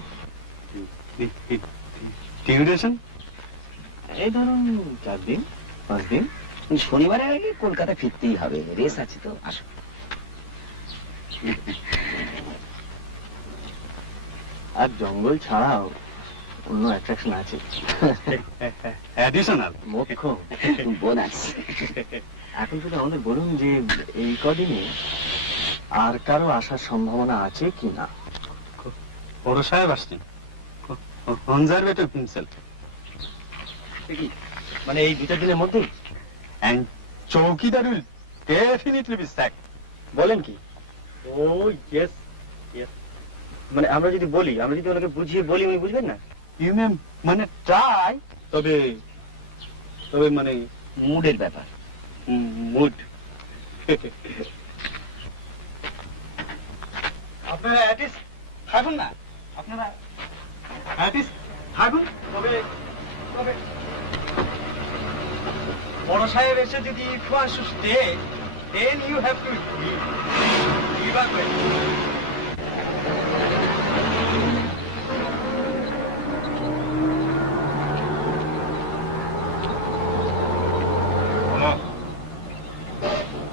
ডিউরেশন এই ধরুন 4 দিন 5 দিন। শনিবারের আগে কলকাতা ফিরতেই হবে, রেস আছে তো। আসো। আর জঙ্গল ছাড়াও অন্য অ্যাট্রাকশন আছে, অ্যাডিশনাল মোক্ষম। বোনাস। এখন শুধু আমাদের বলুন যে এই কদিনে আর কারো আসার সম্ভাবনা আছে কি না? বড় সাহেব আসছেন, কনজারভেটিভ হিমসেলফ, মানে এই 2-4 দিনের মধ্যেই? and চৌকিদার will definitely be sacked. বলেন কি? ও ইয়েস ইয়েস। মানে আমরা যদি বলি, আমরা যদি ওনাকে বুঝিয়ে বলি, উনি বুঝবেন না? You may মানে ট্রাই, তবে তবে মানে মুডের ব্যাপার। মুড। আপনারা অ্যাটিস্ট থাকুন না, আপনারা অ্যাটিস্ট থাকুন, তবে তবে বড় সাহেব এসে যদি if you want to stay, then you have to leave us with.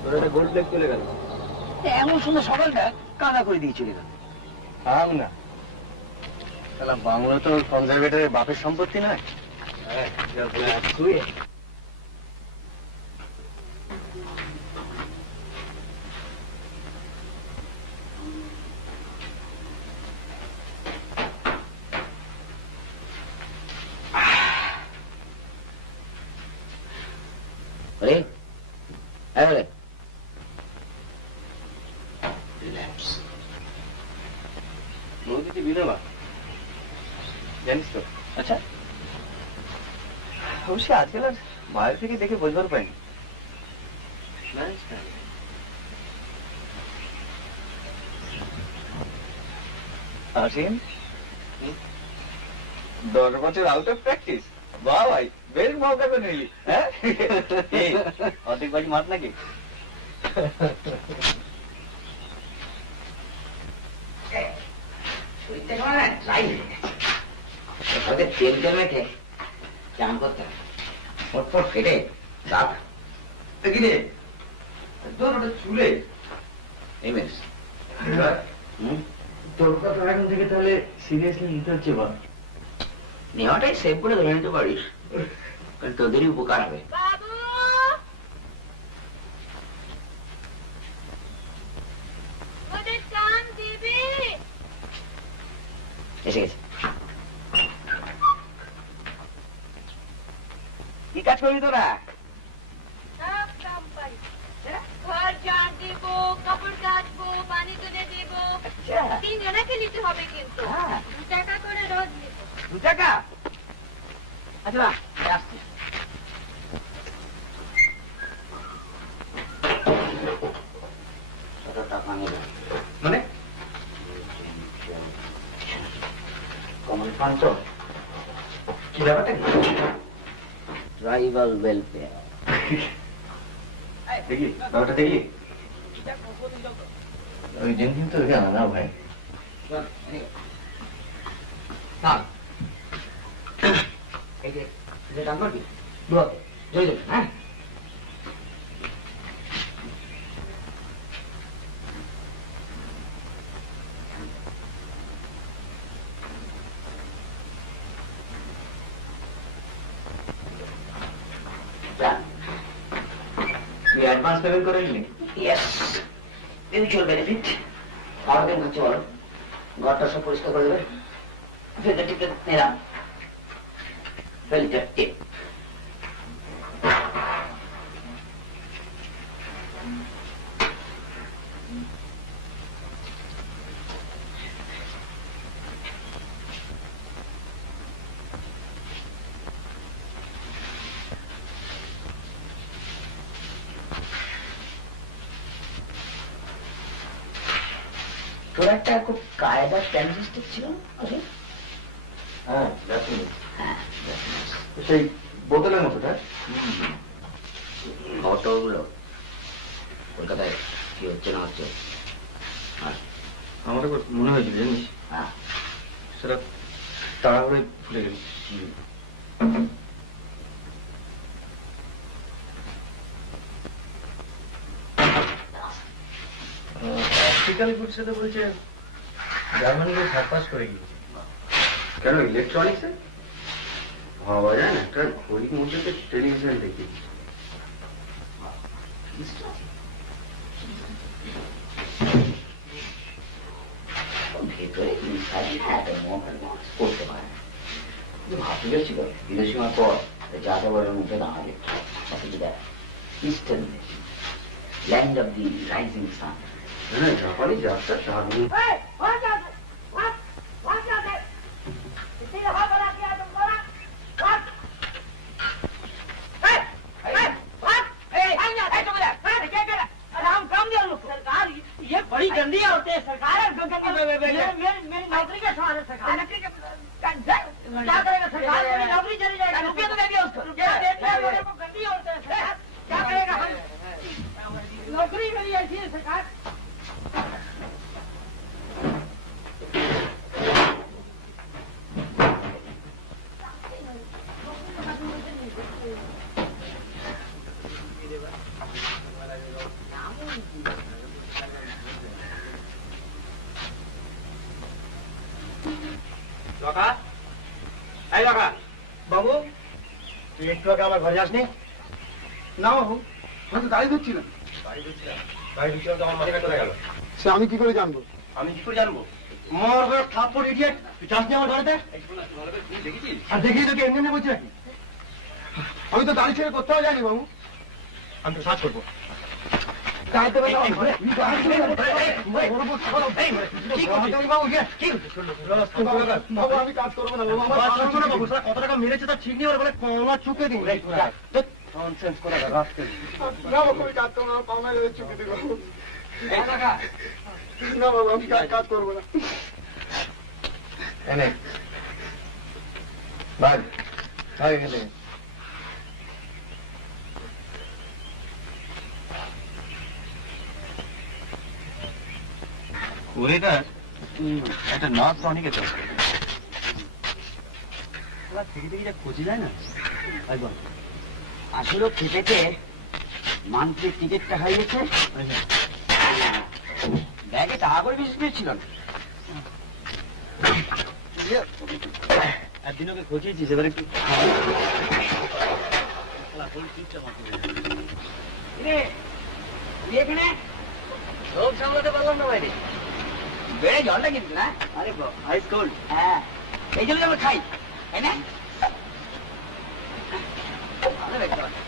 তোর একটা গোল্ড প্লেট চলে গেল। এমন সুন্দর সকালটা কাদা করে দিয়ে চলে গেল। থাম না, তাহলে বাংলা তো কনজারভেটরের বাপের সম্পত্তি নয়। ওরে, ওরে, নদীতে বিধবা, জানিস তো? আচ্ছা, অবশ্যই আজকাল আর বাইরে থেকে দেখে বোঝবার পাইনি। আসেন 10 বছর আউট অফ প্র্যাকটিস। বাহ ভাই, বেশ মজা করে নিলি। হ্যাঁ, অর্ধেক বাড়ি মাঠ নাকি? শরীরটা কেমন না ড্রাই হয়ে গেছে। ওদের তেল তেল মেখে চান করতে হবে, ফটফট কেটে দাঁত কিরে তোর ওটা চুলে এই মেস। তোর কথা এখন থেকে তাহলে সিরিয়াসলি নিতে হচ্ছে। বা নেওয়াটাই সেভ করে ধরে নিতে পারিস, কারণ তোদেরই উপকার হবে। বাবু ওদের কান দিবি? এসে গেছে। কি কাজ করবি তোরা? সব কাম পারি। ঘর ঝাড় দিব, কাপড় কাচবো, পানি তুলে দিব। 3 জনাকে নিতে হবে কিন্তু। 2 টাকা করে রোজ নিব। 2 টাকা? আচ্ছা আসছি। মানে কমন ফান্ড কি ব্যাপারটা? Tribal welfare. দেখলি ব্যাপারটা, দেখলি? ওই দিন কিন্তু না ভাই, এই যে দাম করবি দুয়াতে জয় জয়। হ্যাঁ, তুই অ্যাডভান্স পেমেন্ট করে নিলি? Yes, mutual benefit. আর দিন হচ্ছে বলো, ঘরটা সব পরিষ্কার করে দেবে। ফিল্টার টিপে নিলাম, ফিল্টার টিপ। তোর একটা খুব কায়দার ট্রানজিস্টার ছিল না? হ্যাঁ, হ্যাঁ, সেই বোতলের মতোটা? খবরগুলো কলকাতায় কি হচ্ছে না হচ্ছে, আমার একবার মনে হয়েছিল জানিস, হ্যাঁ সেটা তাড়াহুড়োয় ভুলে গেল। অপটিক্যাল গুডসে তো বলছে জার্মানিতে সার্পাস করে গিয়েছে। কেন ইলেকট্রনিক্সে? ভাবা যায় না, একটা ঘড়ির মধ্যে টেলিভিশন দেখি। ভেতরে করতে পারে না, কিন্তু ভাবতে গেছিল বিদেশি হওয়ার পর যাতে বলে মুখে দাঁড়াবে কিছু দেখ, eastern land of the rising sun. হ্যাঁ, জাপানি যাত্রা দারুণ। ये बड़ी गंदी औरतें हैं सरकार, मेरी नौकरी का सवाल है सरकार। क्या करेगा सरकार, मेरी नौकरी चली जाएगी। रुपया तो दे दिया उसको, रुपया देते हैं लोगों को, गंदी औरतें हैं सरकार, क्या करेगा हम? नौकरी मेरी ऐसी है सरकार। বাবু তুই একটু আগে আমার ঘরে যাসনি? না বাবু, আমি তো গাড়ি ধরছিলাম। গাড়ি ঢুকছিলাম তো আমার মাথায় চলে গেল। সে আমি কি করে জানবো? আমি কি করে জানবো? মর করে থাপ্পড় ইডিয়েট, তুই যাসনি আমার ঘরেতে? আর দেখি তোকে এমনি এমনি বলছি নাকি? আমি তো গাড়ি ছেড়ে কোথাও যাইনি বাবু। আমি তো সার্চ করবো। বাবু আমি কাজ করবো না বাবু, আমার কত টাকা মেরেছে তার ঠিক নেই, বলে কমা চুকে দিন। না বাবু আমি কাজ করবো না, পাওনা যাবে চুকে দিই বাবু। না বাবু আমি কাজ করবো না। এনে ভাই ভাই এনে ঘুড়িটা একটা নর্থ টনিকে তো থেকে থেকে যা খুঁজে যায় না। আসলে খেপেতে মান্থলি টিকিটটা হয়ে গেছে, ব্যাগে টাকা করে বেশি ছিল না। একদিন ওকে খুঁজিয়েছিস, এবার একটু এখানে সব সামলাতে পারলাম না বাইরে, বেড়ে জলটা কিন্তু না। আরে আইস কোল্ড। হ্যাঁ এই জন্য আমরা খাই, তাই না? ভালো দেখতে পাচ্ছি,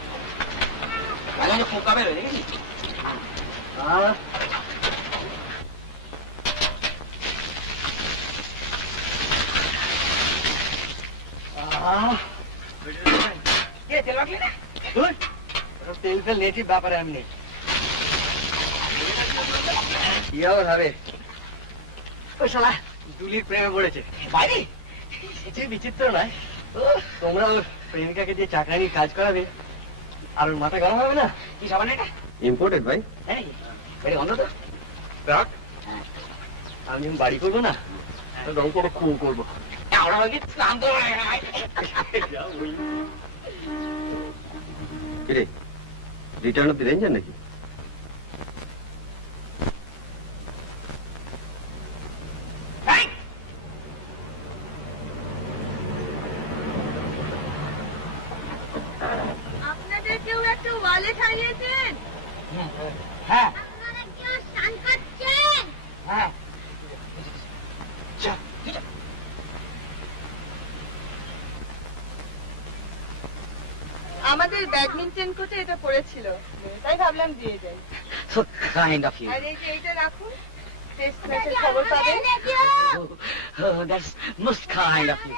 মাঝে মাঝে পোকা বেরোয় দেখেছিস? তেল রাখলি না? তেল ফেল নেটিভ ব্যাপারে আমি নেই। কি আবার হবে? ওই শালা দুলির প্রেমে পড়েছে। বাইরে কিছুই বিচিত্র নয়, তোমরা ওর প্রেমিকাকে দিয়ে চাকরানির কাজ করাবে আর ওর মাথা গরম হবে না। কি সাবান এটা? ইম্পোর্টেড ভাই। হ্যাঁ বেড়ে অন্য তো রাখ, হ্যাঁ আমি যখন বাড়ি করবো না রং করে খুব করবো। আমরা হয়তো স্নান তো কিরে রিটার্ন অফ দি রেঞ্জার নাকি? আপনাদের কেউ একটা ওয়ালেট হারিয়েছেন? হ্যাঁ আপনারা কেউ স্নান করছেন? হ্যাঁ আমাদের ব্যাডমিন্টন কোর্টে এটা পড়েছিল, তাই ভাবলাম দিয়ে যাই। so kind of you. আর এই যে এইটা রাখুন, টেস্ট ম্যাচের খবর পাবেন। Oh, that's most kind of you.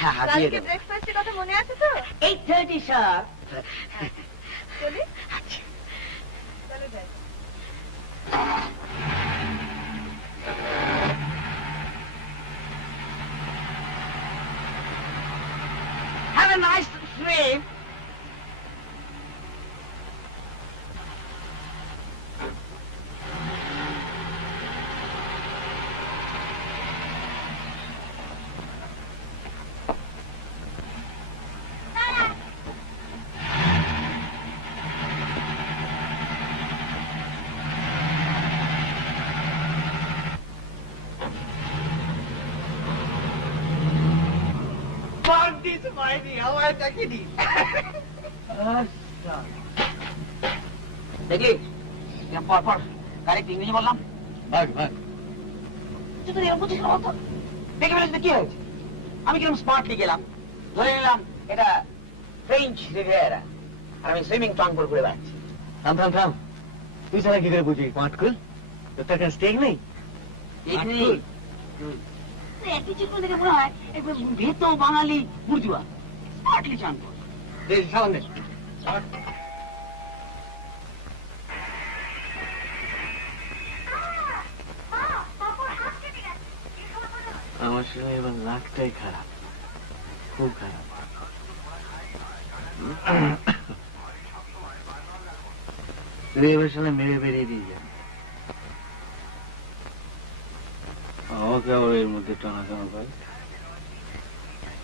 হ্যাঁ হ্যাঁ দিয়ে কালকে দেবো। ব্রেকফাস্টের কথা মনে আছে তো? 8:30 sharp. চলি চলো যাই। Have a nice cream. This mighty, how I take it. দেখলি পরপর কারেক্ট ইংরেজি বললাম ভাগ ভাগ তুই তো এরকম বুঝিস না অত দেখে ফেলেছিস কি হয়েছে আমি কিরকম স্মার্টলি গেলাম ধরে নিলাম এটা ফ্রেঞ্চ রিভিয়েরা আর আমি সুইমিং টং করে ঘুরে বেড়াচ্ছি থাম থাম থাম তুই ছাড়া কি করে বুঝি পাটকুল তোর তার কাছে স্টেক নেই একই চিত্র দেখে মনে হয় একবার ভেতো বাঙালি বুর্জুয়া স্মার্টলি চান কর সামনে আমার সঙ্গে এবার লাখটাই খারাপ খুব খারাপ তুই এবার সামনে মেরে বেরিয়ে দিয়ে যান আমাকে আবার এর মধ্যে টানা টানা করে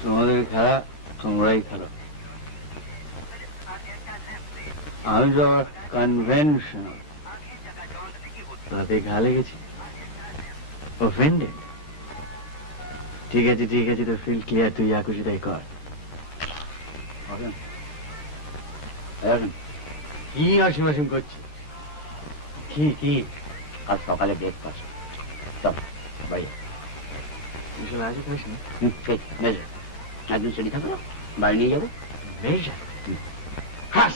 তোমাদের খারাপ তোমরাই খারাপ আমি তো আবার কনভেনশনাল তাতে ঘা লেগেছি অফেন্ডেড ঠিক আছে তো ফিল ক্লিয়ার তুই যা খুশি তাই কর কি অসীম অসীম করছি কি আজ সকালে ব্রেকফাস্ট চল বাড়ি এসব আজও করিস না মেজর একদিন সেটি থাকো বাড়ি নিয়ে যাবো বেশ খাস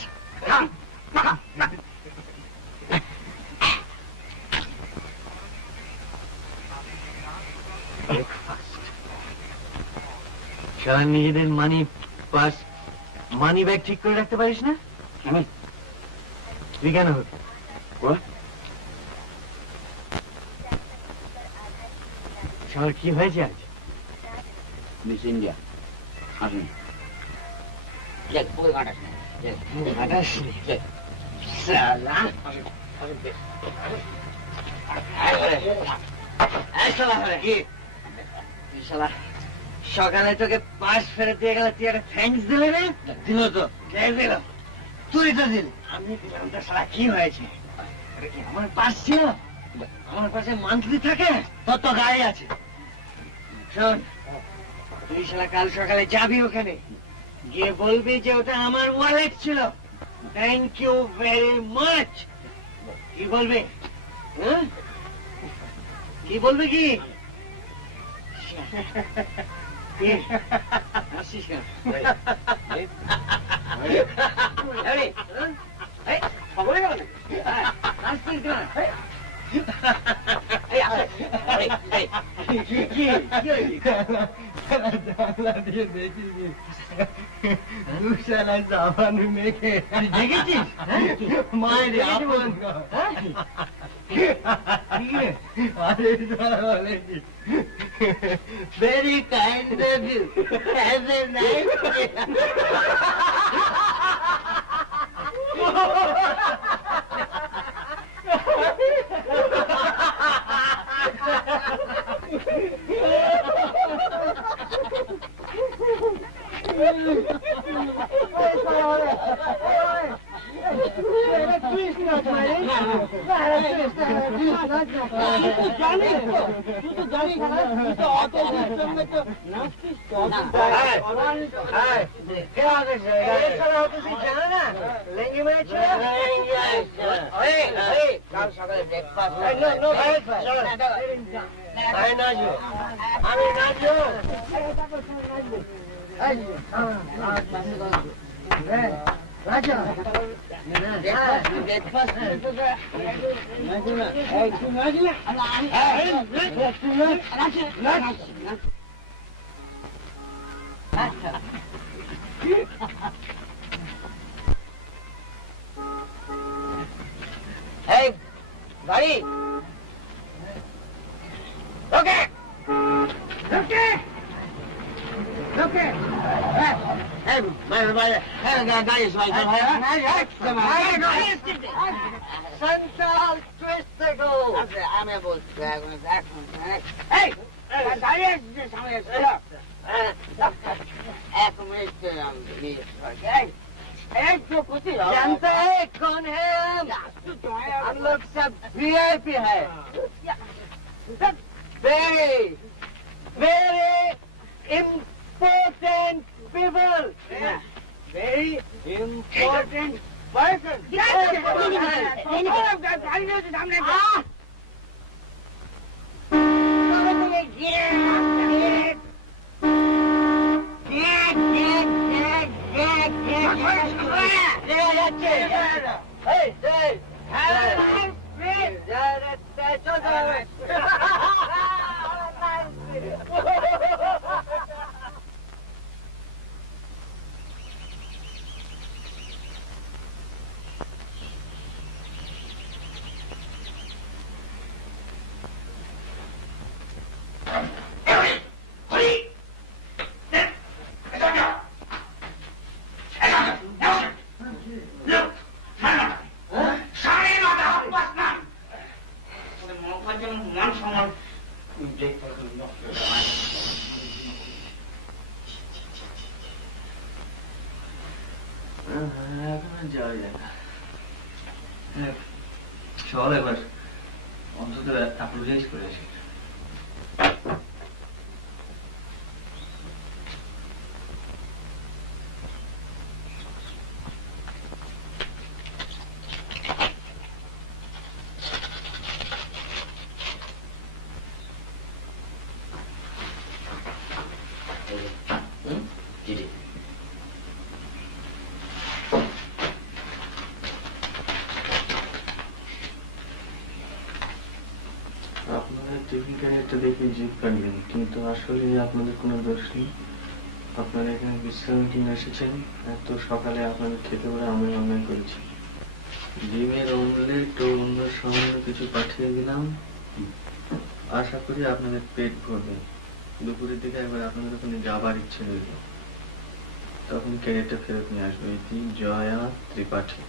সারা নিজেদের মানি ব্যাগ ঠিক করে রাখতে পারিস না আমি তুই কেন হবি সবার কি হয়েছে আজ মিস ইন্ডিয়া আসুন দেখ পুরো কাটাস না সকালে তোকে পাশ ফেরত দিয়ে গেল তুই একটা থ্যাংকস দিলে রে দিল তো কে দিল তুই তো দিলি আমি দিলাম তো সারা কি হয়েছে আমার পাশ ছিল আমার পাশে মান্থলি থাকে তোর তো গাড়ি আছে শোন তুই শালা কাল সকালে যাবি ওখানে গিয়ে বলবি যে ওটা আমার ওয়ালেট ছিল থ্যাংক ইউ ভেরি মাচ কি বলবি হ্যাঁ কি বলবি কি হাসিস কেন খবরে গেল দেখেছিস মায়ের আপন very kind of you. Have a nice day. Hey, buddy. Okay. Okay. Okay. Hey, my গাড়ি সেন্ট্রাল টুইস্টেগো আমি বলছি এক মিনিট जानते हैं कौन है हम लोग सब VIP है very very important people very important person যাওয়া যায় না চল এবার অন্তত অ্যাপ্রোচ করে আসি দেখে জিভ কাটলেন কিন্তু আসলে আপনাদের কোনো দোষ নেই আপনারা এখানে বিশ্রামের জন্য এসেছেন এত সকালে আপনাদের খেতে বলে আমি অন্যায় করেছি ডিমের অমলেট ও অন্য সামান্য কিছু পাঠিয়ে দিলাম আশা করি আপনাদের পেট ভরবে দুপুরের দিকে একবার আপনাদের ওখানে যাবার ইচ্ছে হইল তখন ক্যারেটে ফেরত নিয়ে আসবে এটি জয়া ত্রিপাঠী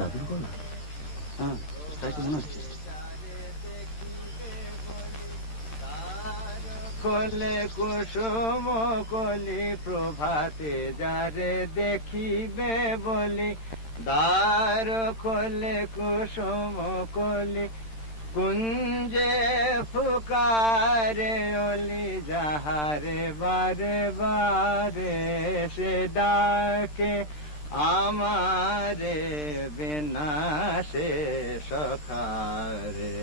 দাদুর গলা হ্যাঁ তাই তো মনে হচ্ছে কলে কুসুম কলি প্রভাতে যারে দেখিবে বলি দ্বার কলে কুসুম কলি কুঞ্জে ফুকারে অলি যাহারে বারে বারে সে ডাকে আমারে বিনাশে সখারে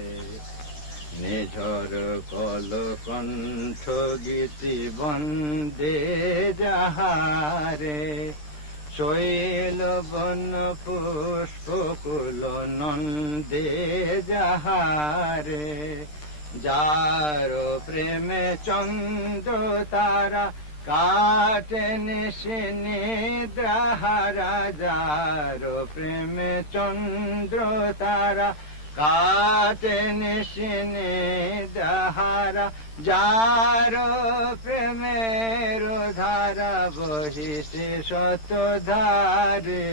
নিঝর কল কণ্ঠ গীতি বন্দে যাহারে শৈল বন পুষ্প কুল নন্দে যাহারে যার প্রেমে চন্দ্র তারা কাটে নিশি নিদ্রাহারা যার প্রেমে চন্দ্র তারা কাটে নিশি নিদ্রাহারা যার প্রেমের ধারা বহিছে শত ধারে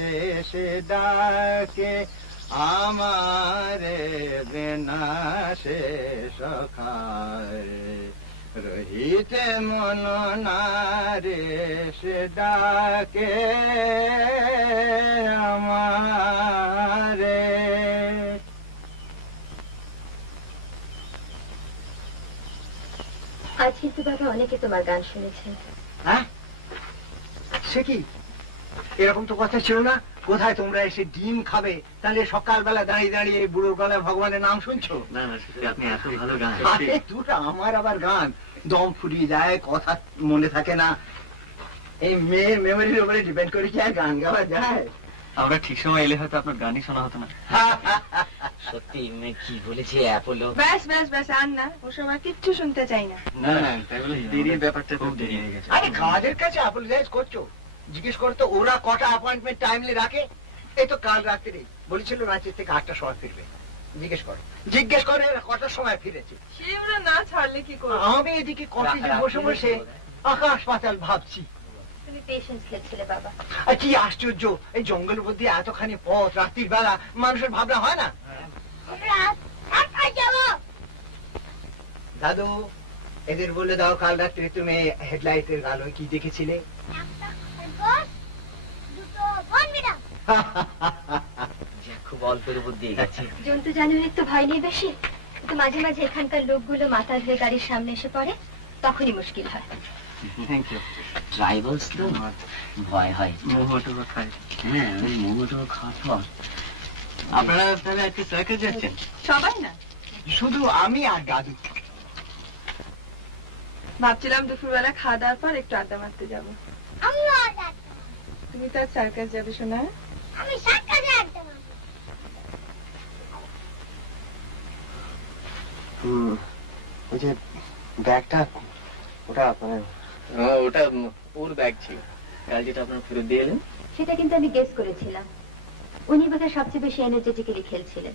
সে ডাকে আমারে বিনাশে সখারে রহিতে মন নারে সে ডাকে আমারে আজ কিন্তু বাবা অনেকে তোমার গান শুনেছেন হ্যাঁ সে কি এরকম তো কথা ছিল না কোথায় তোমরা এসে ডিম খাবে তাহলে সকালবেলা দাঁড়িয়ে দাঁড়িয়ে বুড়োর গলায় ভগবানের নাম শুনছো না না আপনি এত ভালো গান দুটা আমার আবার গান দম ফুরিয়ে যায় কথা মনে থাকে না এই মেয়ের মেমোরির উপরে ডিপেন্ড করে কি আর গান গাওয়া যায় আমরা ঠিক সময় এলে হয়তো আপনার গানই শোনা হতো না। সত্যি কি বলেছে অ্যাপোলো? ব্যাস ব্যাস ব্যাস, আর না, ওসব আর কিচ্ছু শুনতে চাই না। না না, তাই বলে দেরির ব্যাপারটা খুব দেরি হয়ে গেছে। আরে কাজের কাছে অ্যাপোলোজাইজ করছো? জিজ্ঞেস করো তো ওরা কটা অ্যাপয়েন্টমেন্ট টাইমলি রাখে। এই তো কাল রাত্রে বলেছিল রাঁচি থেকে 8টার সময় ফিরবে। জিজ্ঞেস করো এরা কটার সময় ফিরেছে। সে ওরা না ছাড়লে কি করবো? আমি এদিকে কফিতে বসে বসে আকাশ পাতাল ভাবছি। তুমি পেশেন্স খেলছিলে বাবা। আর কি আশ্চর্য, এই জঙ্গলের মধ্যে এতখানি পথ রাত্রির বেলা মানুষের ভাবনা হয় না? দাদু, এদের বলে দাও কাল রাত্রে তুমি হেডলাইটের আলোয় কি দেখেছিলে? খুব অল্পের উপর দিয়ে গেছে। জন্তু জানোয়ারের তো ভয় নেই বেশি, কিন্তু মাঝে মাঝে এখানকার লোকগুলো মাথা ধরে গাড়ির সামনে এসে পড়ে, তখনই মুশকিল হয়। Thank you. ট্রাইবালস তো ভয় হয়। মোমোটো খাই। হ্যাঁ, ওই মোমোটো খাওয়ার পর আপনারা তাহলে আজকে সার্কাস যাচ্ছেন? সবাই না, শুধু আমি আর দাদু। ভাবছিলাম দুপুরবেলা খাওয়া দাওয়ার পর একটু আড্ডা মারতে যাবো। তুমি তো সার্কাস যাবে শোনা? আমি সার্কাসে আড্ডা মারবো। ওই যে ব্যাগটা, ওটা মানে ওটা ওর ব্যাগ ছিল কাল, যেটা আপনার ফেরত দিয়ে এলেন। সেটা কিন্তু আমি গেস করেছিলাম। উনি বোধহয় সবচেয়ে বেশি এনার্জেটিক্যালি খেলছিলেন।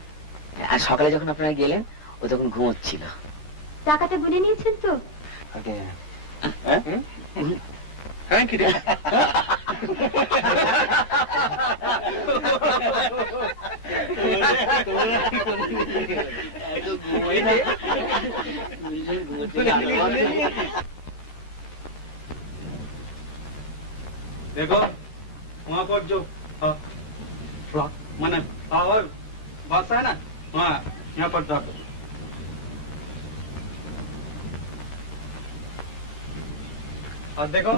আর সকালে যখন আপনারা গেলেন ও তখন ঘুমোচ্ছিল। টাকাটা গুনে নিয়েছেন তো? হ্যাঁ, কি রে? देखो वहाँ पर जो मैंने पावर बस है ना, वहाँ यहाँ पर जाकर और देखो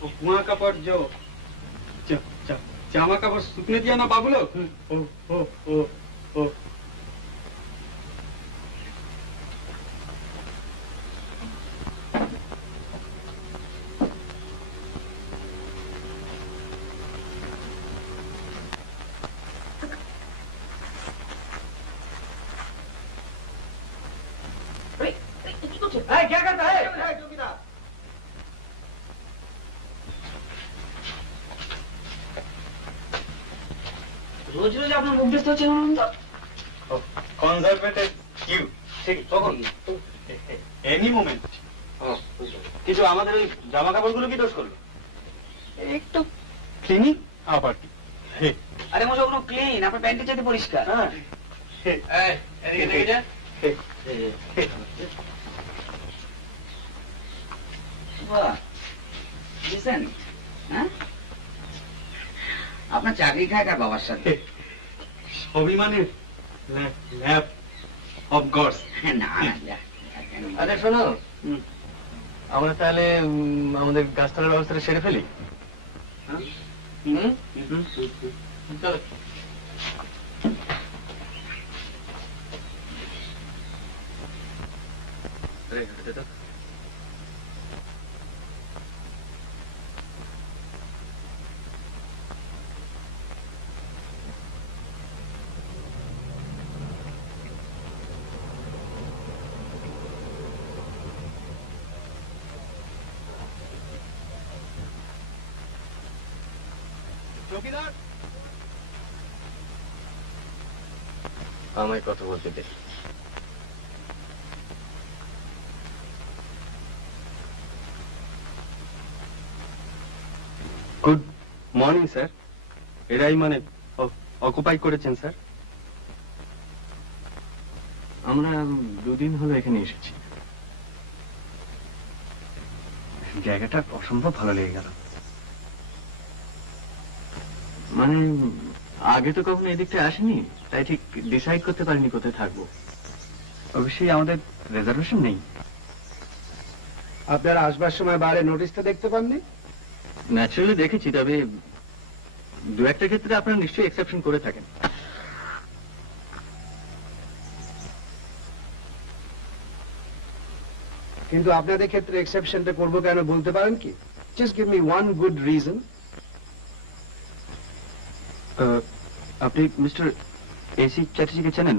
वो कुआं का पर जो जामा का पर सूखने दिया ना बाबू लोग, ओ ओ ओ ओ क्या करता है? রোজ রোজ আপনার মুখ দেখতে হচ্ছে না? কনজারভেটিভ কিউ ঠিক তখন এনি মোমেন্ট। কিন্তু আমাদের ওই জামা কাপড়গুলো কি দোষ করলো? একটু ক্লিনিং আবার কি? আরে মজা কোনো ক্লিন, আপনার প্যান্টের চাইতে পরিষ্কার। হ্যাঁ, এদিকে দেখে যা। বাহ, decent, হ্যাঁ? আপনার চাকরি খায় কার বাবার সাথে? সবই মানে ল্যাব অফ গডস। না না, আরে শোনো, আমরা তাহলে আমাদের গাছতলার ব্যবস্থাটা সেরে ফেলি। চলো। চৌকিদার, আমায় কথা বলতে দে। Good morning sir. এরাই মানে অকুপাই করেছেন স্যার? আমরা 2 দিন হলো এখানে এসেছি। জায়গাটা অসম্ভব ভালো লেগে গেল। মানে আগে তো কখনো এদিকটা আসেনি, তাই ঠিক ডিসাইড করতে পারিনি কোথায় থাকবো। অবশ্যই আমাদের রিজার্ভেশন নেই। আপনারা আসবার সময় বাইরে নোটিশটা দেখতে পাননি? ন্যাচারালি দেখেছি, তবে 2-1টা ক্ষেত্রে আপনারা নিশ্চয়ই এক্সেপশন করে থাকেন। কিন্তু আপনাদের ক্ষেত্রে এক্সেপশনটা করবো কেন বলতে পারেন কি? Just give me one good reason. আপনি মিস্টার এসি চ্যাটার্জিকে চেনেন?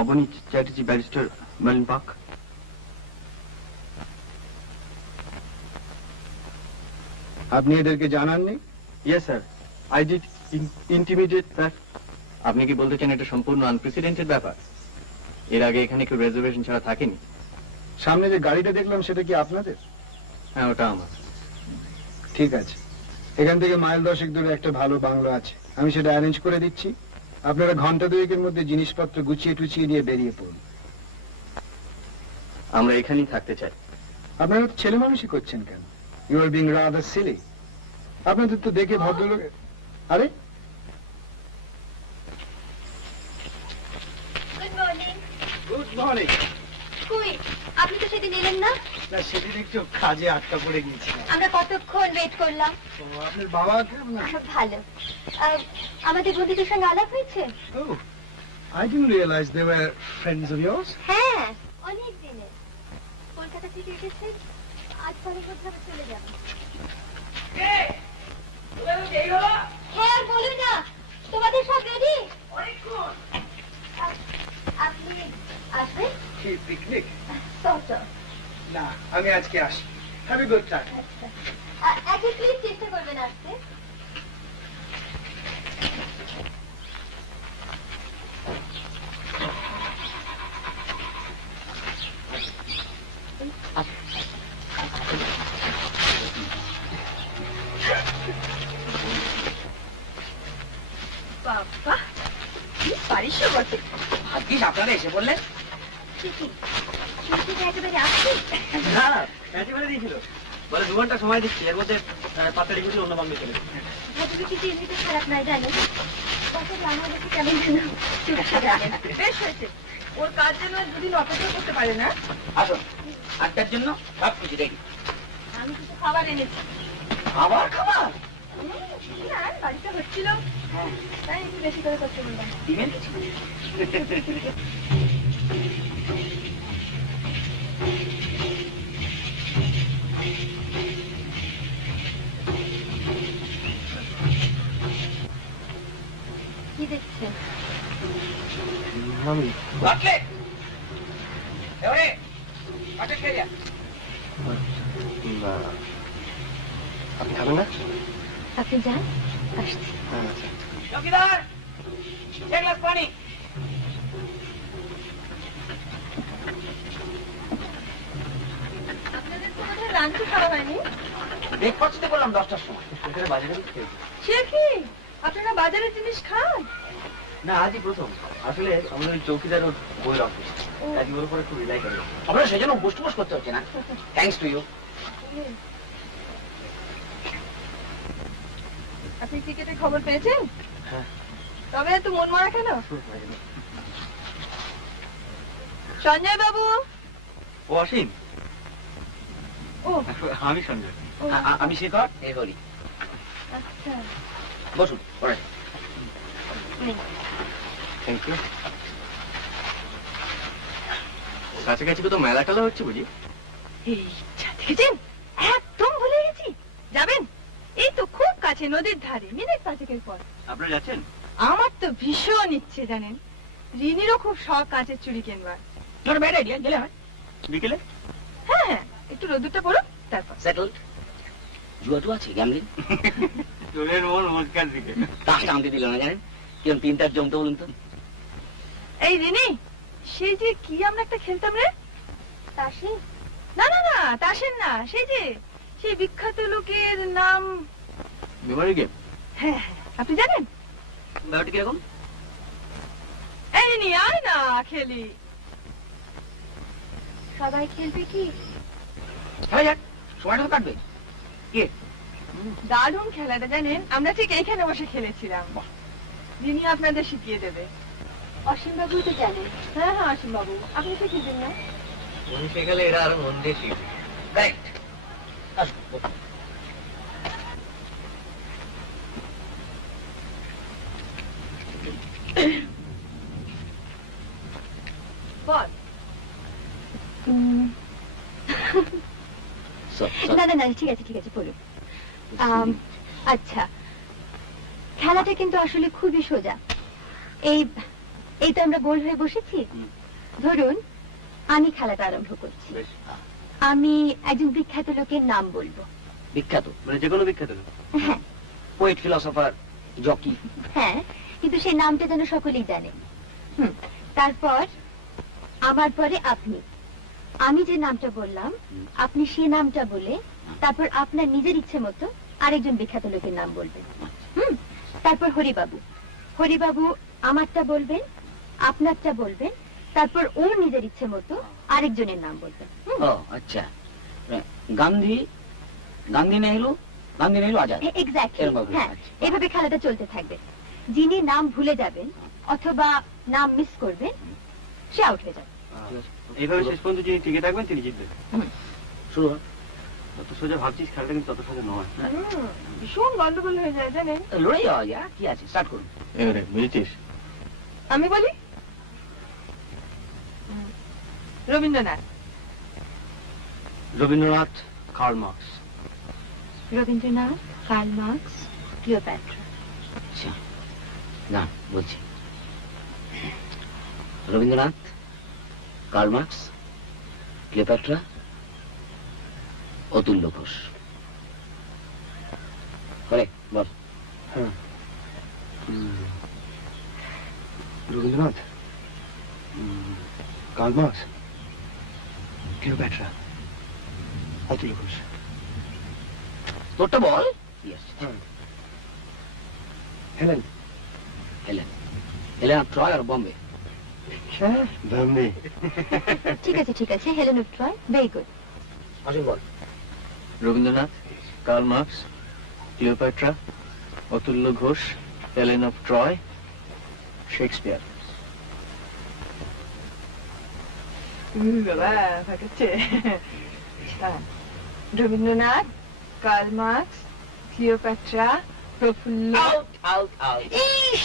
Abani Chatterjee, barrister, Marlin Park. আপনি এদেরকে জানাননি? Yes sir, I did intimidate that. আপনি কি বলতে চান এটা সম্পূর্ণ আনপ্রেসিডেন্টেড ব্যাপার? এর আগে এখানে কেউ রেজার্ভেশন ছাড়া থাকেনি। সামনে যে গাড়িটা দেখলাম সেটা কি আপনাদের? হ্যাঁ, ওটা আমার। ঠিক আছে, এখান থেকে মাইল 10 দূরে একটা ভালো বাংলো আছে, আমি সেটা অ্যারেঞ্জ করে দিচ্ছি। আপনারা ঘন্টা দুয়েকের মধ্যে জিনিসপত্র গুছিয়ে টুছিয়ে নিয়ে বেরিয়ে পড়ুন। আমরা এখানেই থাকতে চাই। আপনারা তো ছেলে মানুষই করছেন কেন? You are being rather silly. আপনাদের তো দেখে ভদ্রলোক। আরে গুড মর্নিং। Good morning. কই, আপনি তো সেদিন এলেন না? না, সেদিন একটু কাজে আটকা পড়ে গেছি। আমরা কতক্ষণ ওয়েট করলাম। আপনার বাবা কেমন? ভালো। আমাদের বন্ধুদের সঙ্গে আলাপ হয়েছে? Oh, I didn't realize they were friends of yours. হ্যাঁ, অনেক দিনে। কলকাতা থেকে এসেছেন, আজ পরে কোথাও চলে যাবেন। হ্যাঁ, আর বলুন না, তোমাদের সব রেডি? আপনি আসবেন? কি পিকনিক? না, আমি আজকে আসি। Have a good time. আজকে প্লিজ চেষ্টা করবেন আসতে। বাবা, কি পারিস বটে। ভাগ্যিস আপনারা এসে বললেন। একেবারে আসছি। না, প্যাঁচি ফেলে দিয়েছিল। বলে 2 ঘন্টা সময় দিচ্ছি, এর মধ্যে পাতাড়ি গুলো অন্য বাংলা চলে। ভদ্রলোকটি এমনিতে খারাপ নয় জানেন, তখন আমাদেরকে কেমন যেন চুপচাপ জানেন। বেশ হয়েছে, ওর কাজ যেন আর দুদিন অপেক্ষা করতে পারে না। আসুন, আটটার জন্য সব কিছু রেডি। আমি কিছু খাবার এনেছি। আবার খাবার? না, বাড়িতে হচ্ছিল, তাই একটু বেশি করে করতে বললাম। দিবেন? কি দেখছেন? কাটলেট। এবারে কাটলেট খেয়ে যা। আপনি খাবেন না? আপনি যান, আসছি। চৌকিদার, এক গ্লাস পানি। আপনাদের তো বোধহয় লাঞ্চও খাওয়া হয়নি। ব্রেকফাস্টে করলাম 10টার সময়। সে কি, আপনারা বাজারের জিনিস খান? না, আজই প্রথম। আসলে আমাদের ওই চৌকিদার ওর বইয়ের অফিস, আজই ওর উপরে খুব রিলাই করে। আপনারা সেজন্য বুস্টুবুস করতে হচ্ছে না। Thanks to you. আপনি ক্রিকেটের খবর পেয়েছেন? হ্যাঁ। তবে এত মন মারা কেন? সঞ্জয় বাবু। ও অসীম। ও, আমি সঞ্জয়। আমি শেখর, এ করি। আচ্ছা। বসুন, পরে। Thank you. কাছাকাছি তো মেলা টেলা হচ্ছে বুঝি? এই দেখেছেন, একদম ভুলে গেছি। যাবেন? এই তো খুব কাছে, নদীর ধারে, মিনিট 5 পর। আপনারা যাচ্ছেন? আমার তো ভীষণ ইচ্ছে জানেন, রিনিরও খুব শখ কাঁচের চুড়ি কিনবার। তোর ব্যাড আইডিয়া, গেলে হয়। বিকেলে? হ্যাঁ হ্যাঁ, একটু রোদ্দুরটা পড়ুক তারপর। সেটলড। জুয়া টু আছে, গ্যামলিং। চুলের মন মুস্কার দিকে। তাসটা আনতে দিল না জানেন, কিরম 3-4 জমতে বলুন তো। এই রিনি, সেই যে কি আমরা একটা খেলতাম রে? তাসে? না না না, তাসের না, সেই যে সেই বিখ্যাত লোকের নাম। Memory game? হ্যাঁ হ্যাঁ, আপনি জানেন? ব্যাপারটা কিরকম? এই রিনি, আয় না খেলি। সবাই খেলবে কি? হয়ে যাক, সময়টা তো কাটবে। কে? দারুণ খেলাটা জানেন, আমরা ঠিক এইখানে বসে খেলেছিলাম। রিনি আপনাদের শিখিয়ে দেবে। অসীম বাবু তো জানেন। হ্যাঁ হ্যাঁ, অসীম বাবু, আপনি শিখিয়ে না? উনি শেখালে এরা আরো মন দিয়ে শিখবে। কারেক্ট। আসুন, বসুন। বল। না না না, ঠিক আছে ঠিক আছে, বলুন। আচ্ছা, খেলাটা কিন্তু আসলে খুবই সোজা। এই এই তো আমরা গোল হয়ে বসেছি। ধরুন আমি খেলাটা আরম্ভ করছি। আমি একজন বিখ্যাত লোকের নাম বলবো। বিখ্যাত মানে যে কোনো বিখ্যাত লোক? হ্যাঁ পোয়েট, ফিলোসফার, জকি। হ্যাঁ, কিন্তু সেই নামটা যেন সকলেই জানে। তারপর আমার পরে আপনি, আমি যে নামটা বললাম আপনি সেই নামটা বলে তারপর আপনার নিজের ইচ্ছে মতো আরেকজন বিখ্যাত লোকের নাম বলবেন। তারপর হরিবাবু, হরিবাবু আমারটা বলবেন, আপনারটা বলবেন, তারপর ওর নিজের ইচ্ছে মতো আরেকজনের নাম বলবেন। ও আচ্ছা, গান্ধী, গান্ধী নেহরু, গান্ধী নেহরু আজাদ। এক্স্যাক্টলি, এরকম ভাবে, হ্যাঁ, আচ্ছা। এভাবে খেলাটা চলতে থাকবে। যিনি নাম ভুলে যাবেন অথবা নাম মিস করবেন সে আউট হয়ে যাবে। এইভাবে শেষ পর্যন্ত যিনি টিকে থাকবেন তিনি জিতবেন। শুরু হয়। তত সোজা ভাবছিস, খেলাটা কিন্তু তত সোজা নয়। ভীষণ গন্ডগোল হয়ে যায় জানেন। লড়াই যাওয়া যায়, কি আছে, স্টার্ট করুন। এবারে বুঝেছিস? আমি বলি Rabindranath. Rabindranath, Karl Marx. Rabindranath, Karl Marx, Cleopatra. আচ্ছা, না বলছি, Rabindranath, Karl Marx, Cleopatra, Atulya Ghosh. করে বল। Rabindranath, Karl Marx, Cleopatra, Atulya Ghosh. তোরটা বল। Helen. Helen, Helen of Troy আর বম্বে। বম্বে। ঠিক আছে ঠিক আছে, Helen of Troy, very good. আসুন বল। Rabindranath, Karl Marx, Cleopatra, Atulya Ghosh, Helen of Troy, Shakespeare. বাবা ফাটাচ্ছে। Rabindranath, Karl Marx, Cleopatra, Prafulla. ইস,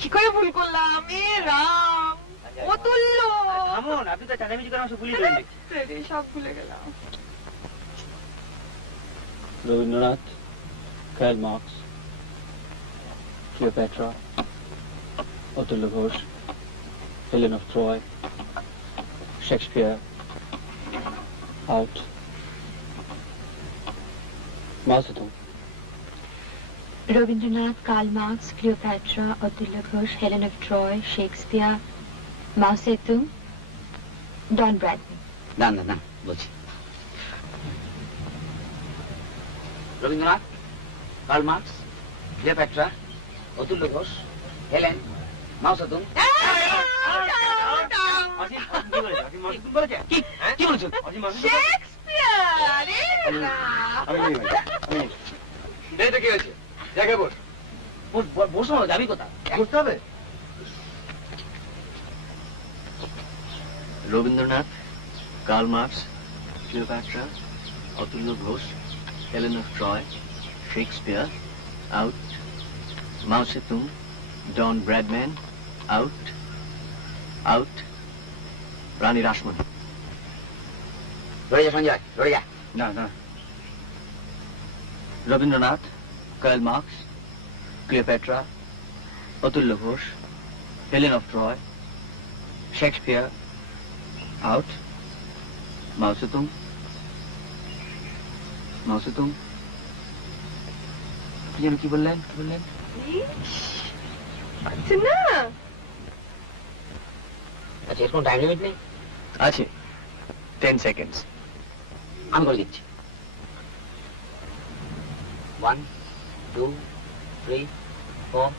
কি করে ভুল করলাম? এ রাম, অতুল্য। থামুন, আপনি তো চাঁদামিজি করে আমার ভুলিয়ে দেবেন। সব ভুলে গেলাম। Rabindranath, Karl Marx, Cleopatra, Atulya Ghosh, Helen of Troy, Shakespeare, out, Mao Zedong. Rabindranath, Karl Marx, Cleopatra, Atulya Ghosh, Helen of Troy, Shakespeare, Mao Zedong, Don Bradman. না না না বলছি, Rabindranath, Karl Marx, Cleopatra, Atulya Ghosh, Helen, Mao Zedong. কি বলছো? শেক্সপিয়ার। এইটা কি হয়েছে? জায়গায় বস। বসো, যাবি কোথা? বসতে হবে। Rabindranath, Karl Marx, Cleopatra, Atulya Ghosh, Helen of Troy, Shakespeare, out, Mao Zedong, Don Bradman, out, out, Rani Rashmoni. লড়ে যা সঞ্জয়, লড়ে যা। না না, Rabindranath, Karl Marx, Cleopatra, Atulya Ghosh, Helen of Troy, Shakespeare, out, Mao Zedong, মাও জেতুং। আপনি যেন কি বললেন, কি বললেন? আচ্ছা না, আচ্ছা, এর কোনো টাইম লিমিট নেই? আছে, 10 seconds। আমি করে দিচ্ছি। 1, 2, 3, 4,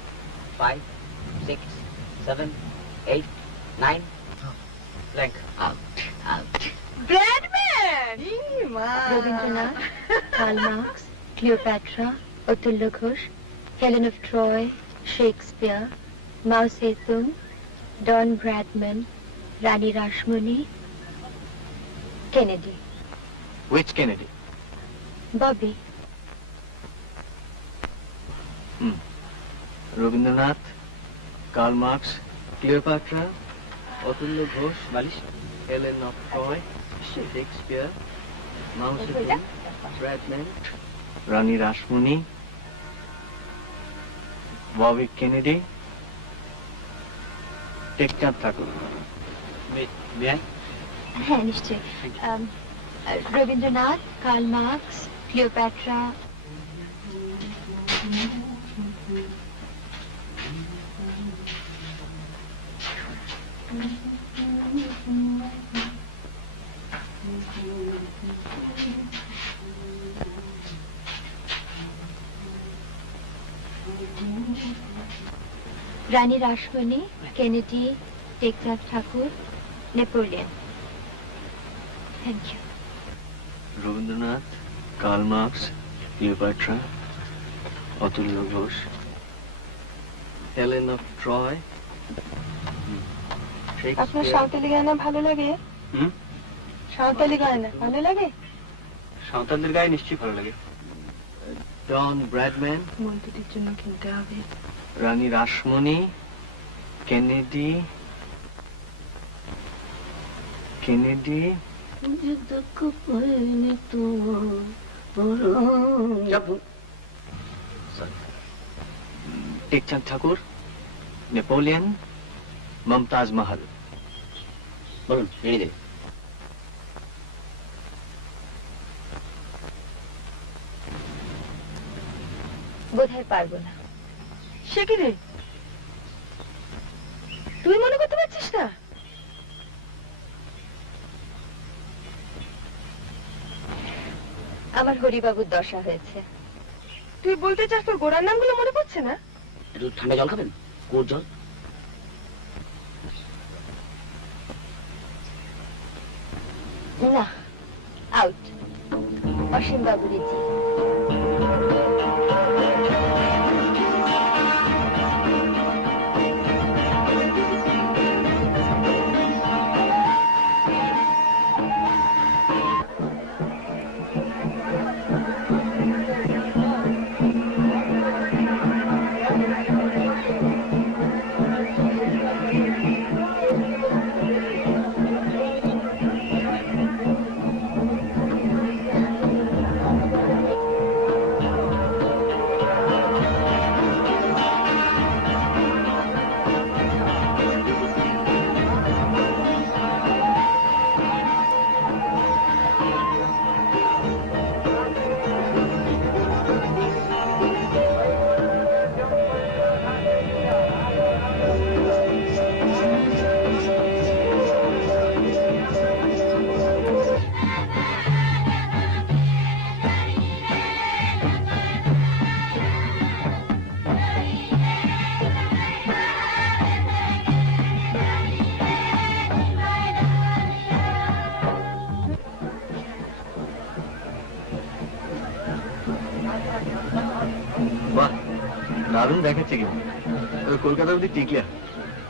5, 6, 7, 8, 9, Blank. out, out. ব্র্যাডম্যান। ই মা। Rabindranath, Karl Marx, Cleopatra, Atulya Ghosh, Helen of Troy, Shakespeare, Mao Zedong, Don Bradman, Rani Rashmoni, Kennedy. Which Kennedy? Bobby. Rabindranath, Karl Marx, Cleopatra, Atulya Ghosh, Helen of Troy, Shakespeare, Mao Zedong, Bradman, Rani Rashmoni, Bobby Kennedy, Tekchand Thakur. হ্যাঁ নিশ্চয়ই। Rabindranath, Karl Marx, Cleopatra, Rani Rashmoni, Kennedy, Tekchand Thakur, Napoleon. Thank you. Rabindranath, Karl Marx, Cleopatra, Atulya Ghosh, Helen of Troy. আপনার Santali Guyana ভালো লাগে? Santali Guyana ভালো লাগে? সাঁওতালদের গায়ে নিশ্চয়ই ভালো লাগে। জন ব্র্যাডম্যান, মন্ত্রীর জন্য কিনতে হবে। রানী রাসমণি, কেনেডি, টেকচাঁদ ঠাকুর, নেপোলিয়ন, মমতাজ মহল। বলুন, রেডি দেবে। বোধহয় পারবো না। সে কি রে, তুই মনে করতে পারছিস না? আমার হরিবাবুর দশা হয়েছে। তুই বলতে চাস তোর গোড়ার নামগুলো মনে পড়ছে না? একটু ঠান্ডা জল খাবেন? কোর জল? না, আউট। অসীম বাবুরি জি। বাহ, দারুণ দেখাচ্ছে কিন্তু। কলকাতা অব্দি টিকলিয়া।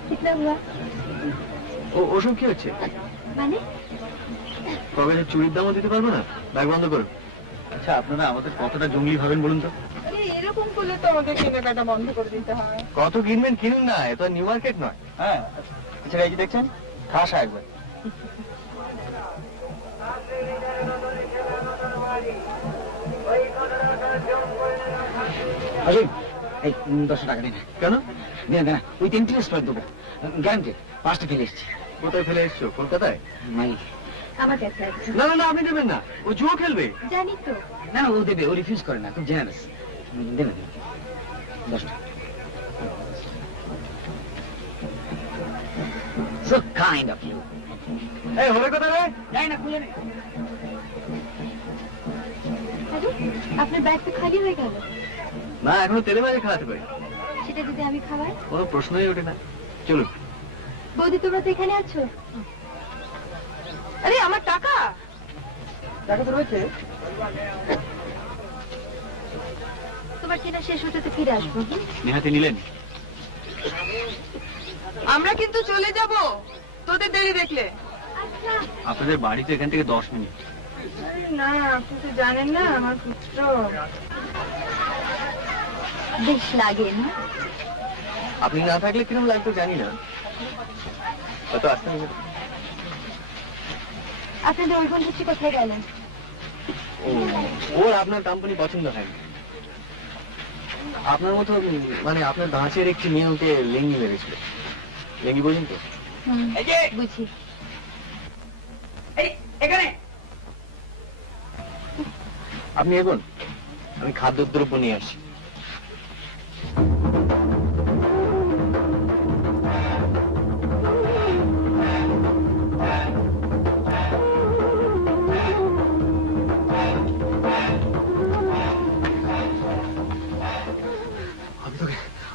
কিতনা হুয়া? ওসব কি হচ্ছে? মানে কবে চুরির দামও দিতে পারবো না? ব্যাগ বন্ধ করুন। আচ্ছা, আপনারা আমাদের কতটা জঙ্গলি ভাবেন বলুন তো? এরকম করলে তো আমাদের কেনাকাটা বন্ধ করে দিতে হয়। কত কিনবেন কিনুন না, এ তো নিউ মার্কেট নয়। হ্যাঁ, আচ্ছা এই যে দেখছেন, খাসা একবার। এই 10 টাকা দিন। কেন? না, ওই 3 ইন্টারেস্ট করে দেবো, গ্যারান্টেড। 5টা ফেলে এসছি। কোথায় ফেলে এসছো? কলকাতায়? নাই, আমার কাছে আছে। না না না, আপনি দেবেন না, ও জুয়ো খেলবে। জানি তো। না ও দেবে, ও রিফিউজ করে না, খুব জেনারেস। দেবে 10টা। So kind of you. এই হবে কোথায় রে? যাই না, খুলে নে। আরে, আপনার ব্যাগ তো খালি হয়ে গেল। না, এখনো তেলে ভাজা খাওয়াতে পারি। সেটা যদি আমি খাওয়াই? কোনো প্রশ্নই ওঠে না। চলুন। বৌদি, তোমরা তো এখানে আছো। আরে আমার টাকা টাকা তো রয়েছে। তোমার কেনা শেষ হতে তো ফিরে আসবো। নেহাতি নিলেন? আমরা কিন্তু চলে যাব তোদের দেরি দেখলে। আপনাদের বাড়ি তো এখান থেকে 10 মিনিট। আরে না, আপনি তো জানেন না আমার পুত্র। বেশ লাগে না? আপনি না থাকলে কিরম লাগতো জানি না। কত আসতে হবে। আপনাদের ওই বন্ধুটি কোথায় গেলেন? ওর আপনার কোম্পানি পছন্দ হয় না। আপনার মতো মানে আপনার ধাঁচের একটি মেয়ে ওকে লেঙ্গি মেরেছিল। লেঙ্গি বোঝেন তো? এই যে বুঝি। এই এখানে আপনি এগোন, আমি খাদ্যদ্রব্য নিয়ে আসি।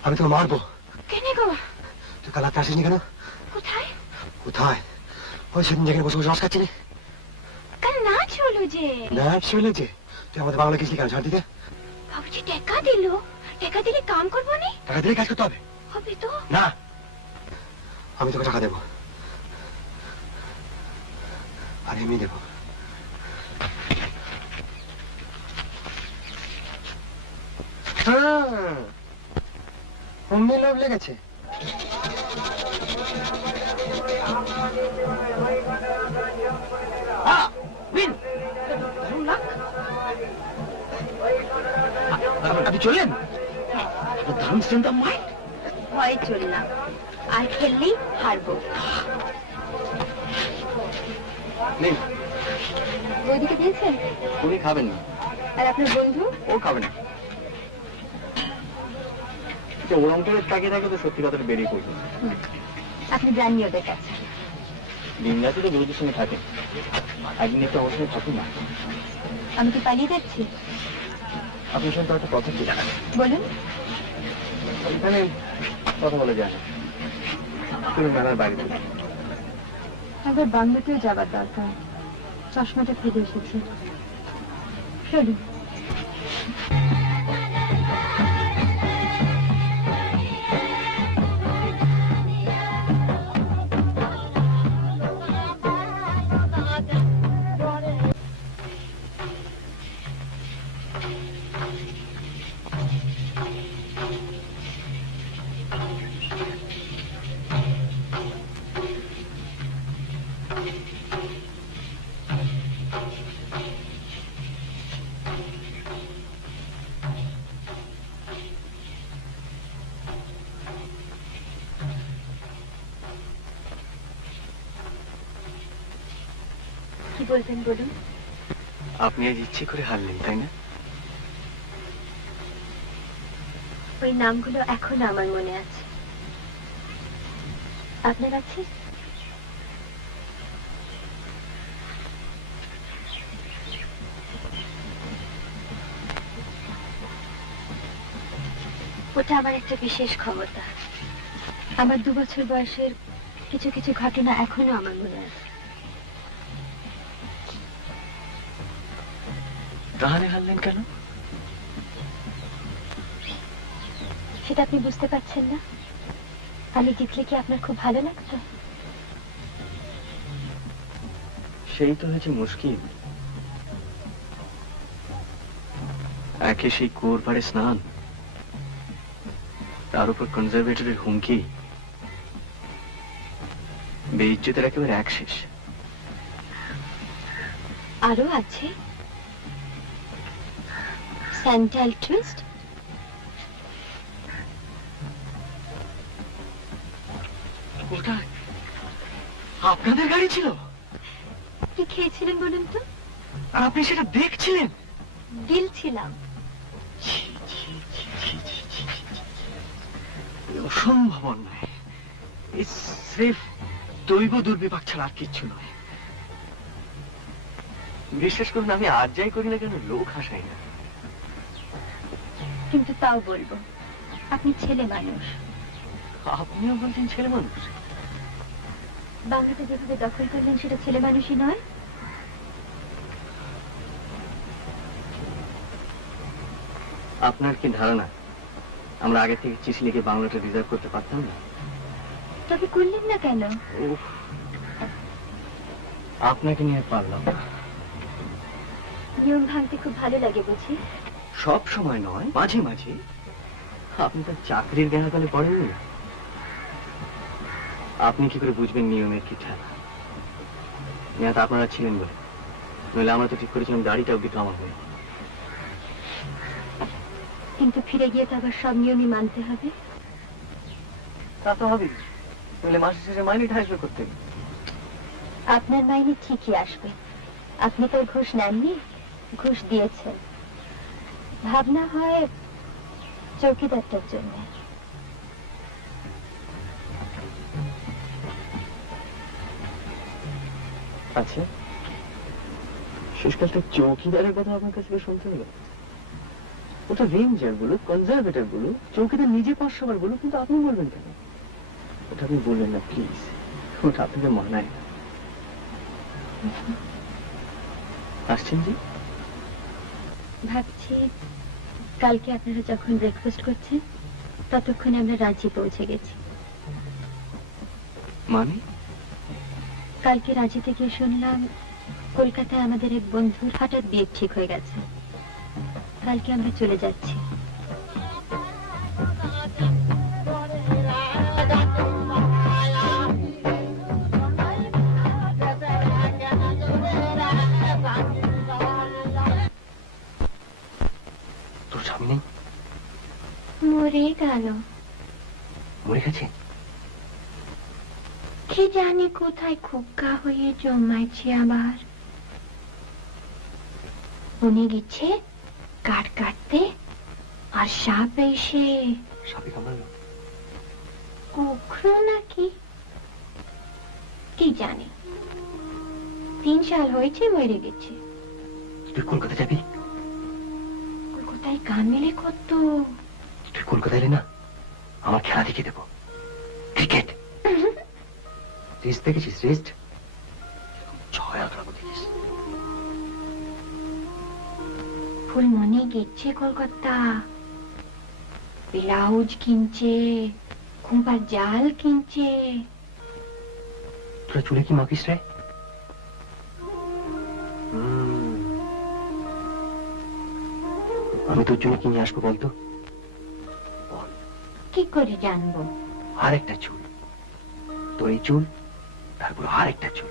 আমি তোকে মারবো। কেন গো? তুই কাল রাতে আসিসনি কেন? কোথায়? কোথায়? ওই সেদিন যেখানে বসে বসে রস খাচ্ছিলি। কাল নাচ হলো যে। নাচ চলেছে। তুই আমাদের বাংলা গেছিলি কেন ছাড় দিতে? বাবুজি টাকা দিল, টাকা দিলে কাম করবো নি? টাকা দিলে কাজ করতে হবে। হবে তো? না, আমি তোকে টাকা দেবো, আর এমনি দেবো। অমনি লোভ লেগেছে। আপনি চললেন? দারুণ স্ট্রেংথ অফ মাইন্ড। ভয় চললাম, আর খেললেই হারবো। নেই, বৌদিকে দিয়েছেন? উনি খাবেন না। আর আপনার বন্ধু? ও খাবে না। ওরম করে তাকিয়ে থাকে তো সত্যি কথাটা বেরিয়ে পড়বে। আপনি জাননি ওদের কাছে। দিন রাতে তো বৌদির সঙ্গে থাকে, একদিন একটু আমার সঙ্গে থাকুন না। আমি কি পালিয়ে যাচ্ছি? আপনার সঙ্গে তো একটা কথা ছিল। বলুন। এখানে কথা বলা যায় না, তুমি মেলার বাইরে থেকে। একবার বাংলাতেও যাবার দরকার, চশমাটা ফেলে এসেছি। চলুন। কি বলবেন বলুন। আপনি আজ ইচ্ছে করে হারলেন, তাই না? ওই নামগুলো এখনো আমার মনে আছে। আপনার আছে? ওটা আমার একটা বিশেষ ক্ষমতা। আমার 2 বছর বয়সের কিছু কিছু ঘটনা এখনো আমার মনে আছে। তাহলে হারলেন কেন? সেটা আপনি বুঝতে পারছেন না? আমি জিতলে কি আপনার খুব ভালো লাগতো? সেই তো হয়েছে মুশকিল। একে সেই কুয়োর পাড়ে স্নান, তার উপর কনজারভেটরের হুমকি, বেইজ্জতের একেবারে এক শেষ। আরো আছে স্যান্টাল টুইস্ট। ওটা আপনাদের গাড়ি ছিল? কি খেয়েছিলেন বলুন তো? আর আপনি সেটা দেখছিলেন? গিলছিলাম। অসম্ভব অন্যায়। স্রেফ দৈব দুর্বিপাক ছাড়া আর কিচ্ছু নয়। বিশ্বাস করুন, আমি আজ যাই করি না কেন লোক হাসাই না। কিন্তু তাও বলবো, আপনি ছেলে মানুষ। আপনিও বলছেন ছেলে মানুষ? বাংলাতে যেভাবে দখল করলেন সেটা ছেলে মানুষই নয়। আপনার কি ধারণা আমরা আগে থেকে চিঠি লিখে বাংলাটা রিজার্ভ করতে পারতাম না? তবে করলেন না কেন? আপনাকে নিয়ে পারলাম না। নিয়ম ভাঙতে খুব ভালো লাগে বুঝি? সব সময় নয়, মাঝে মাঝে। আপনি তার চাকরির জ্ঞানাতলে পড়েননি। আপনি কি করে বুঝবেন নিয়মের কি ঠেলা? নেতা আপনারা ছিলেন বলে, নইলে আমরা তো ঠিক করেছিলাম দাড়িটাও কিন্তু আমার হয়ে। কিন্তু ফিরে গিয়ে তো আবার সব নিয়মই মানতে হবে। তা তো হবে, তাহলে মাসের শেষে মাইনেটা আসবে করতে। আপনার মাইনে ঠিকই আসবে, আপনি তো ঘুষ নেননি, ঘুষ দিয়েছেন। ভাবনা হয় চৌকিদারটার জন্য। আচ্ছা, শেষকালটা চৌকিদারের কথা আপনার কাছে শুনতে হলো? ওটা রেঞ্জার বলুক, কনজারভেটর বলুক, চৌকিদার নিজে 500 বার বলুক, কিন্তু আপনি বলবেন কেন? ওটা আপনি বলবেন না প্লিজ, ওটা আপনাকে মানায় না। আসছেন জি? ভাবছি কালকে আপনারা যখন ব্রেকফাস্ট করছেন ততক্ষণে আমরা রাঁচি পৌঁছে গেছি। মানে? কালকে রাঁচিতে গিয়ে শুনলাম কলকাতায় আমাদের এক বন্ধুর হঠাৎ বিয়ে ঠিক হয়ে গেছে। কালকে আমরা চলে যাচ্ছি। তোর স্বামী নেই? মরে গেল। মরে গেছে? কি জানি কোথায় খোকা হয়ে জমাইছে আবার। উনি গেছে কাঠ কাটতে, আর সাপ এসে সাপে কামড়ালো? কুকুর নাকি কি জানি, 3 সাল হয়েছে মরে গেছে। তুই কলকাতা যাবি? কলকাতায় গান মেলে কত। তুই কলকাতা এলে না, আমার খেলা দেখিয়ে দেবো, ক্রিকেট। রেস্ট দেখেছিস? রেস্ট 6 আঁকড়াবো দেখিস। ফুলমণি গেছে কলকাতা, ব্লাউজ কিনছে, খুম্পার জাল কিনছে। তোরা চুলে কি মাখিস রে? আমি তোর জন্য কি নিয়ে আসবো বলতো? কি করে জানবো? আরেকটা চুল, তোর এই চুল, তারপর আরেকটা চুল।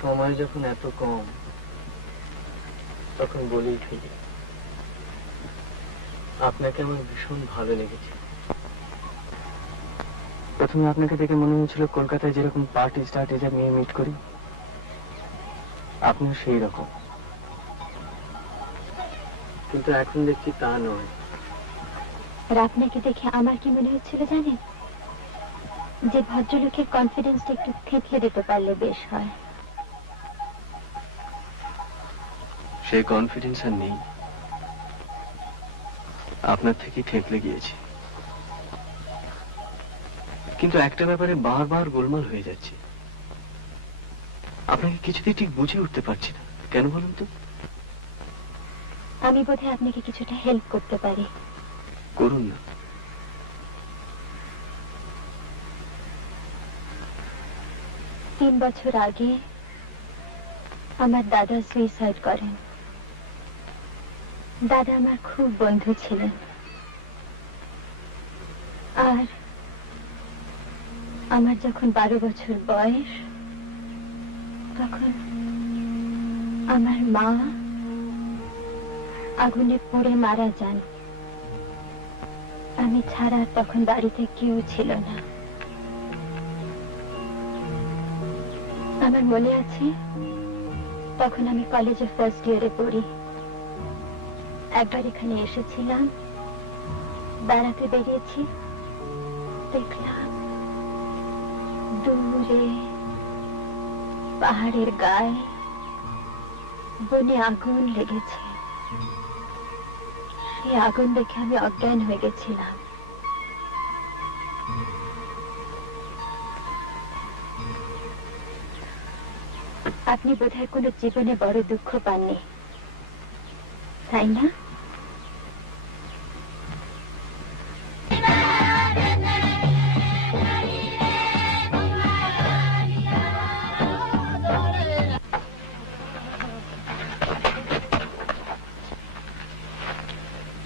সময় যখন এত কম, তখন বলেই ফেলি, আপনাকে আমার ভীষণ ভালো লেগেছে। প্রথমে আপনাকে দেখে মনে হয়েছিল কলকাতায় যেরকম পার্টি স্টার্টিজে নিয়ে মিট করি, আপনিও সেই রকম। কিন্তু এখন দেখছি তা নয়। আর আপনাকে দেখে আমার কি মনে হচ্ছিল জানেন? যে ভদ্রলোকের কনফিডেন্সটা একটু থেতলে দিতে পারলে বেশ হয়। সেই কনফিডেন্স আর নেই, আপনার থেকে থেতলে গিয়েছি। কিন্তু একটা ব্যাপারে বারবার গোলমাল হয়ে যাচ্ছে, আপনাকে কিছুতেই ঠিক বুঝে উঠতে পারছি না। কেন বলুন তো? আমি বোধহয় আপনাকে কিছুটা হেল্প করতে পারি। করুন না। তিন বছর আগে আমার দাদা সুইসাইড করেন। দাদা আমার খুব বন্ধু ছিলেন, আর আমার যখন 12 বছর বয়স, তখন আমার মা আগুনে পুড়ে মারা যান। আমি ছাড়া তখন বাড়িতে কেউ ছিল না। আমার মনে আছে, তখন আমি কলেজে ফার্স্ট ইয়ারে পড়ি। একবার এখানে এসেছিলাম, বেড়াতে বেরিয়েছি, দেখলাম দূরে পাহাড়ের গায়ে বনে আগুন লেগেছে। সেই আগুন দেখে আমি অজ্ঞান হয়ে গেছিলাম। আপনি বোধহয় কোনো জীবনে বড় দুঃখ পাননি, তাই না?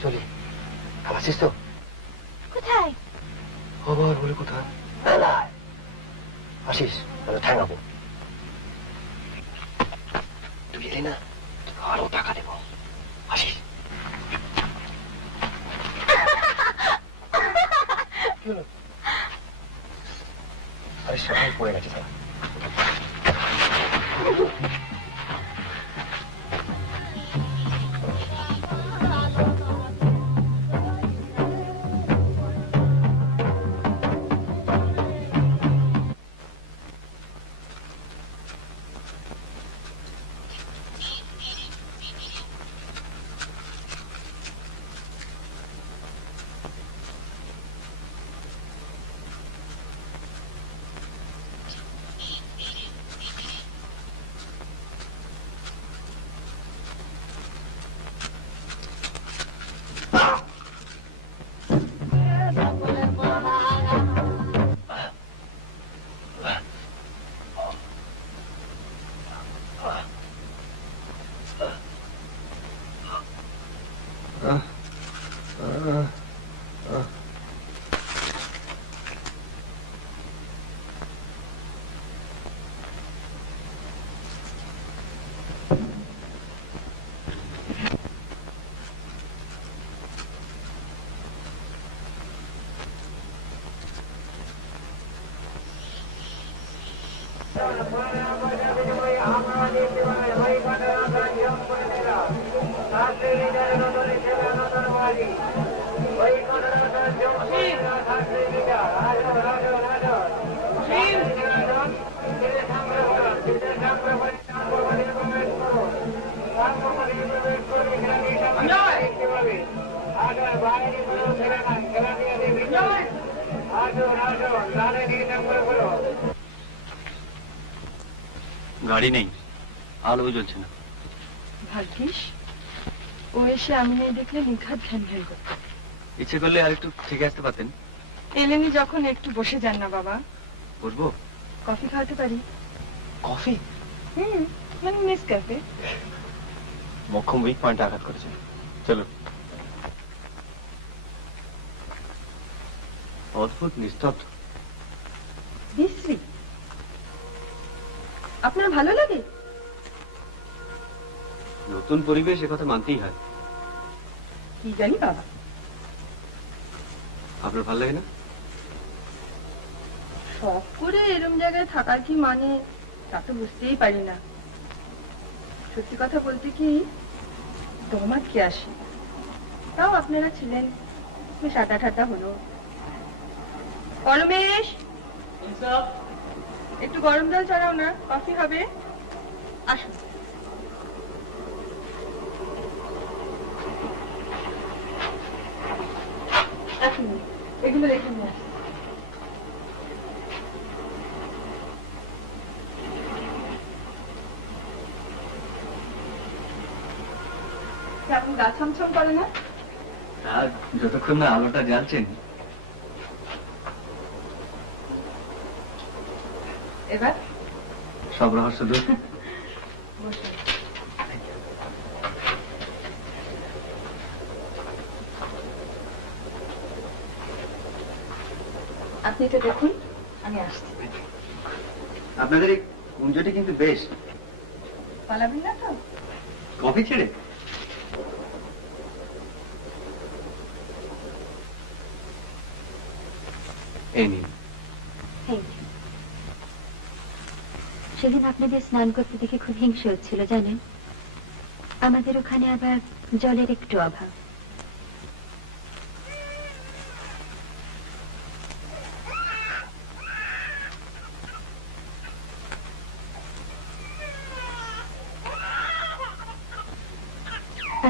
চলি, আসিস তো? কোথায়? আবার বলে কোথায়? আসিস, তাহলে ঠেঙাবো। তুই এলি না, আরো টাকা দেবো। আসিস। আরে সবাই পড়ে গেছে স্যার। গাড়ি নেই, আলো জ্বলছে না। ভাগ্যিস ও এসে আমি নেই দেখলে নিঘাত ঘ্যান ঘ্যান করত। ইচ্ছে করলে আর একটু থেকে আসতে পারতেন। এলেনি যখন একটু বসে যান না বাবা। বসবো? কফি খাওয়াতে পারি। কফি? মানে নেসক্যাফে। মক্ষম উইক পয়েন্টে আঘাত করেছে। চলো। অদ্ভুত নিস্তব্ধ। বিশ্রী। আপনার ভালো লাগে? নতুন পরিবেশ, এ কথা মানতেই হয়। কি জানি বাবা। আপনার ভালো লাগে না? শখ করে এরম জায়গায় থাকার কি মানে তা তো বুঝতেই পারি না। সত্যি কথা বলতে কি দমাত কে আসি। তাও আপনারা ছিলেন, বেশ আটা ঠাটা হলো। পরমেশ, একটু গরম জল চড়াও না, কফি হবে। আসুন। আসুন, এগুলো রেখে নিয়ে আসুন। আপনি গা ছমছম করে না? আর যতক্ষণ না আলোটা জ্বালছেন। এবার সব রহস্য দূর। বসুন। আপনি তো দেখুন, আমি আসছি। আপনাদের এই কুঞ্জটি কিন্তু বেশ। পালাবেন না তো? কফি ছেড়ে? এই নিন। সেদিন আপনাদের স্নান করতে দেখে খুব হিংসে হচ্ছিল জানেন। আমাদের ওখানে আবার জলের একটু অভাব।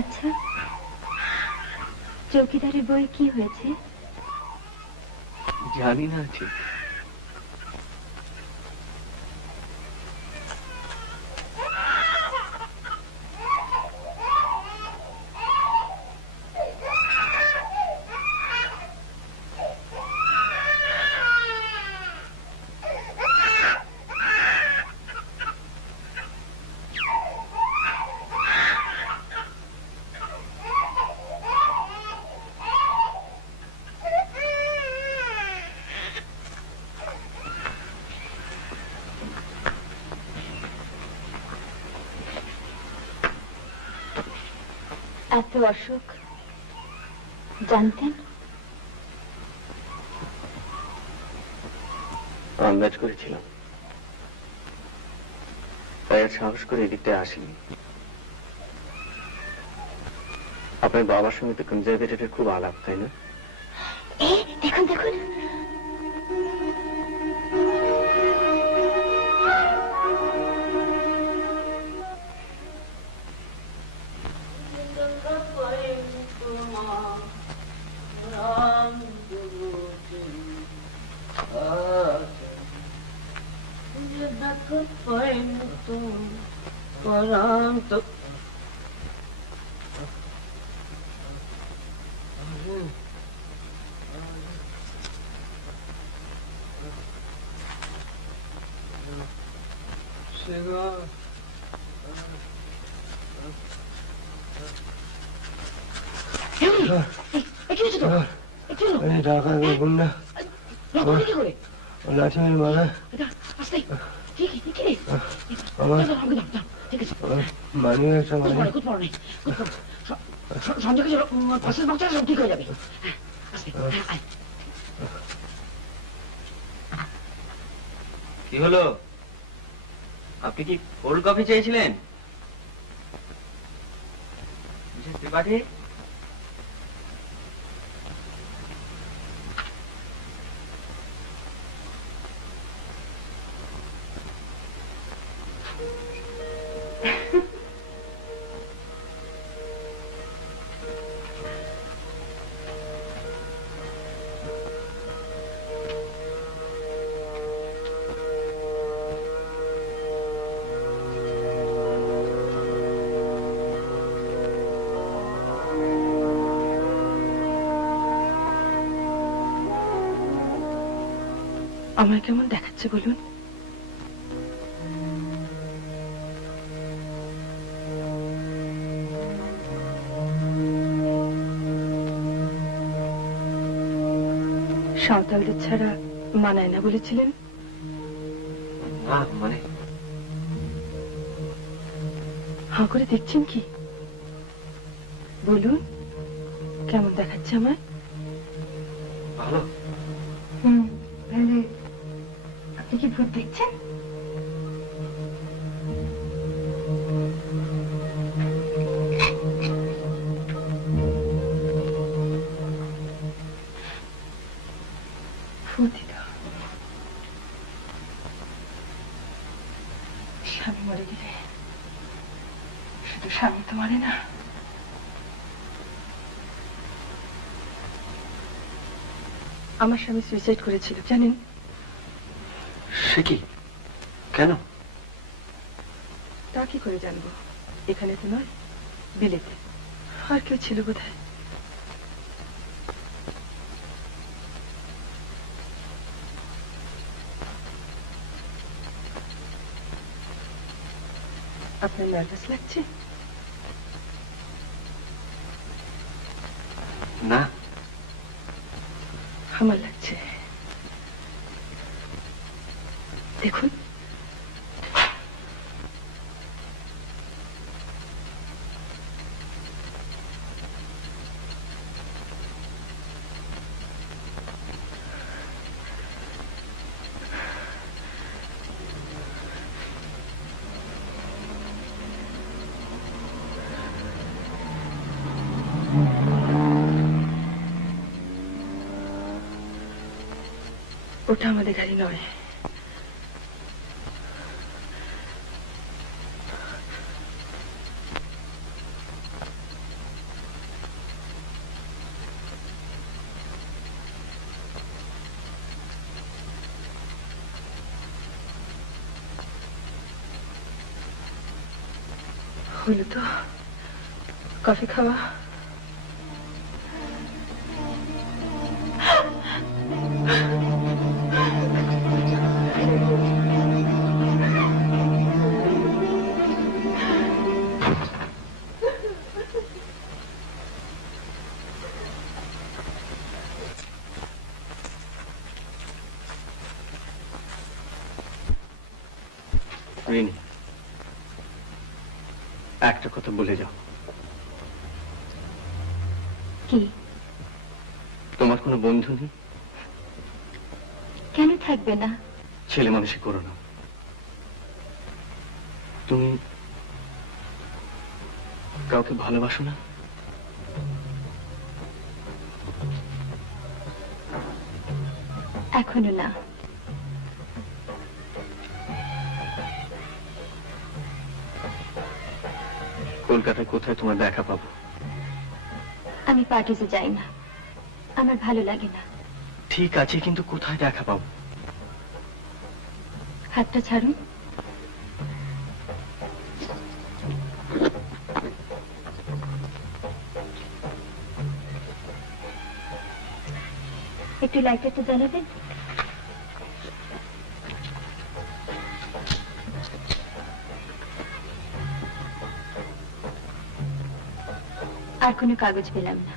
আচ্ছা, চৌকিদারের বই কি হয়েছে? জানি না ঠিক। এত অসুখ জানতেন? আন্দাজ করেছিলাম, তাই আর সাহস করে এদিকটায় আসিনি। আপনার বাবার সঙ্গে তো কনজারভেটরের খুব আলাপ, তাই না? দেখুন দেখুন, লাঠিমের মারা আমার মানি একটা মানি ঠিক হয়ে যাবে। কি হলো? আপনি কি কোল্ড কফি চেয়েছিলেন? মিসেস ত্রিপাঠী, আমার কেমন দেখাচ্ছে বলুন? সাঁওতালদের ছাড়া মানায় না বলেছিলেন। মানে হাঁ করে দেখছেন কি? বলুন কেমন দেখাচ্ছে আমায়? ভালো। তাহলে আপনি কি ভূত দেখছেন? স্বামী মরে গেলে শুধু স্বামী তো মরে না, আমার স্বামী সুইসাইড করেছিল জানেন? সে কি? কেন? তা কি করে জানবো? এখানে তো নয়, বিলেতে। আর কেউ ছিল বোধহয়। আপনার নার্ভাস লাগছে? না, আমার লাগছে। দেখুন ওটা আমাদের গাড়ি নয়। হলো তো কফি খাওয়া। রিনি, একটা কথা বলে যাও, কি? তোমার কোনো বন্ধু নেই? কেন থাকবে না? ছেলে মানুষই করো না। তুমি কাউকে ভালোবাসো না? এখনো না। কলকাতায় কোথায় তোমার দেখা পাবো? আমি পার্টিতে যাই না, আমার ভালো লাগে না। ঠিক আছে, কিন্তু কোথায় দেখা পাবো? হাতটা ছাড়ুন। একটু লাইটারটা জ্বালাবেন? আর কোনো কাগজ পেলাম না।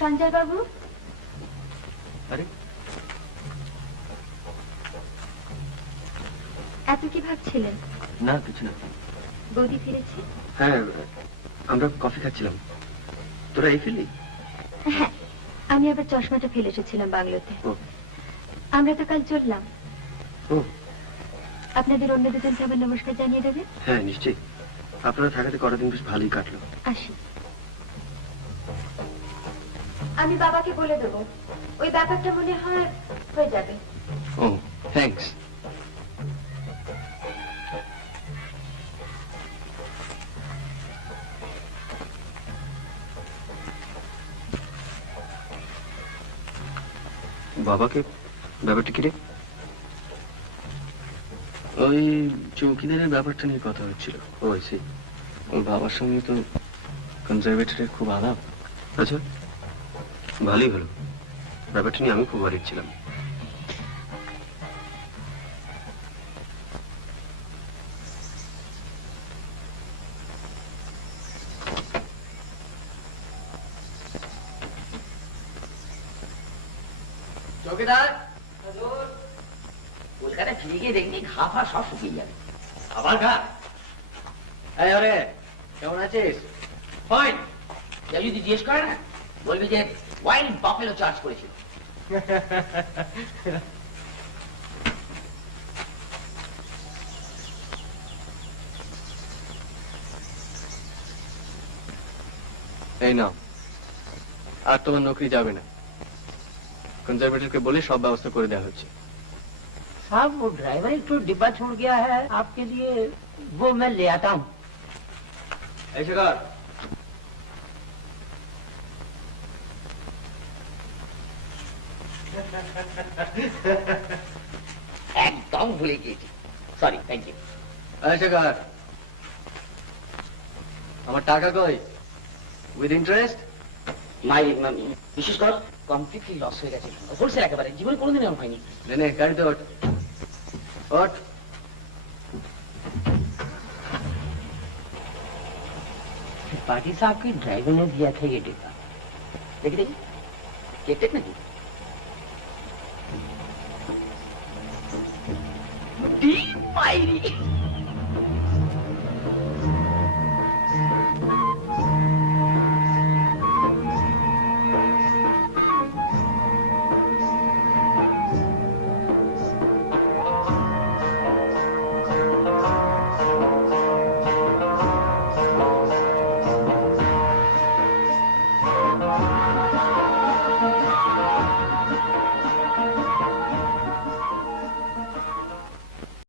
সঞ্জয় বাবু, আরে এত কি ভাবছিলেন? না, কিছু না। বৌদি ফিরেছে? হ্যাঁ, আমরা কফি খাচ্ছিলাম। তোরা এই ফিরলি? হ্যাঁ, আমি আবার চশমাটা ফেলে এসেছিলাম বাংলোতে। ও। আমরা তো কাল চললাম। ও আপনাদের অন্য দুজনকে আবার নমস্কার জানিয়ে দেবেন। হ্যাঁ, নিশ্চয়ই। আপনারা থাকাতে কটা দিন বেশ ভালোই কাটলো। আসি। আমি বাবাকে বলে দেবো, ওই ব্যাপারটা মনে হয় হয়ে যাবে। ও, থ্যাঙ্কস। বাবাকে ব্যাপারটা কি রে? ওই চৌকিদারের ব্যাপারটা নিয়ে কথা হচ্ছিল। ও সে ওর বাবার সঙ্গে তো কনজারভেটরের খুব আলাপ। আচ্ছা, ভালোই হলো। ব্যাপারটা নিয়ে আমি খুব ওয়ারিড ছিলাম। চৌকিদার, কলকাতা ফিরে গিয়ে দেখবি ঘা ফা সব শুকিয়ে যাবে। আবার গা? এই ওরে, কেমন আছিস? ফাইন। কেউ যদি জিজ্ঞেস করে না, বলবি যে ওয়াইল্ড বাফেলো চার্জ করেছিল। এই নাও, আর তোমার নকরি যাবে না। कंजर्वेटर बोले सब व्यवस्था कर दिया হচ্ছে। साहब वो ड्राइवर एक तो डिब्बा छोड़ गया है आपके लिए, वो मैं ले आता हूँ। ऐसे कर। একদম ভুলে গিয়েছি, সরি, থ্যাংক ইউ। ऐसे कर। আমার টাকা কই? With interest? বিশেষ কর কমপ্লিটলি লস হয়ে গেছে, হোলসেল একেবারে, জীবনে কোনোদিন এমন হয়নি। নে গাড়িতে ওঠ। ওঠ। पार्टी साहब की ड्राइवर ने दिया था ये डिब्बा। দেখি দেখি, কেক টেক নাকি? ডিপ মাইরি।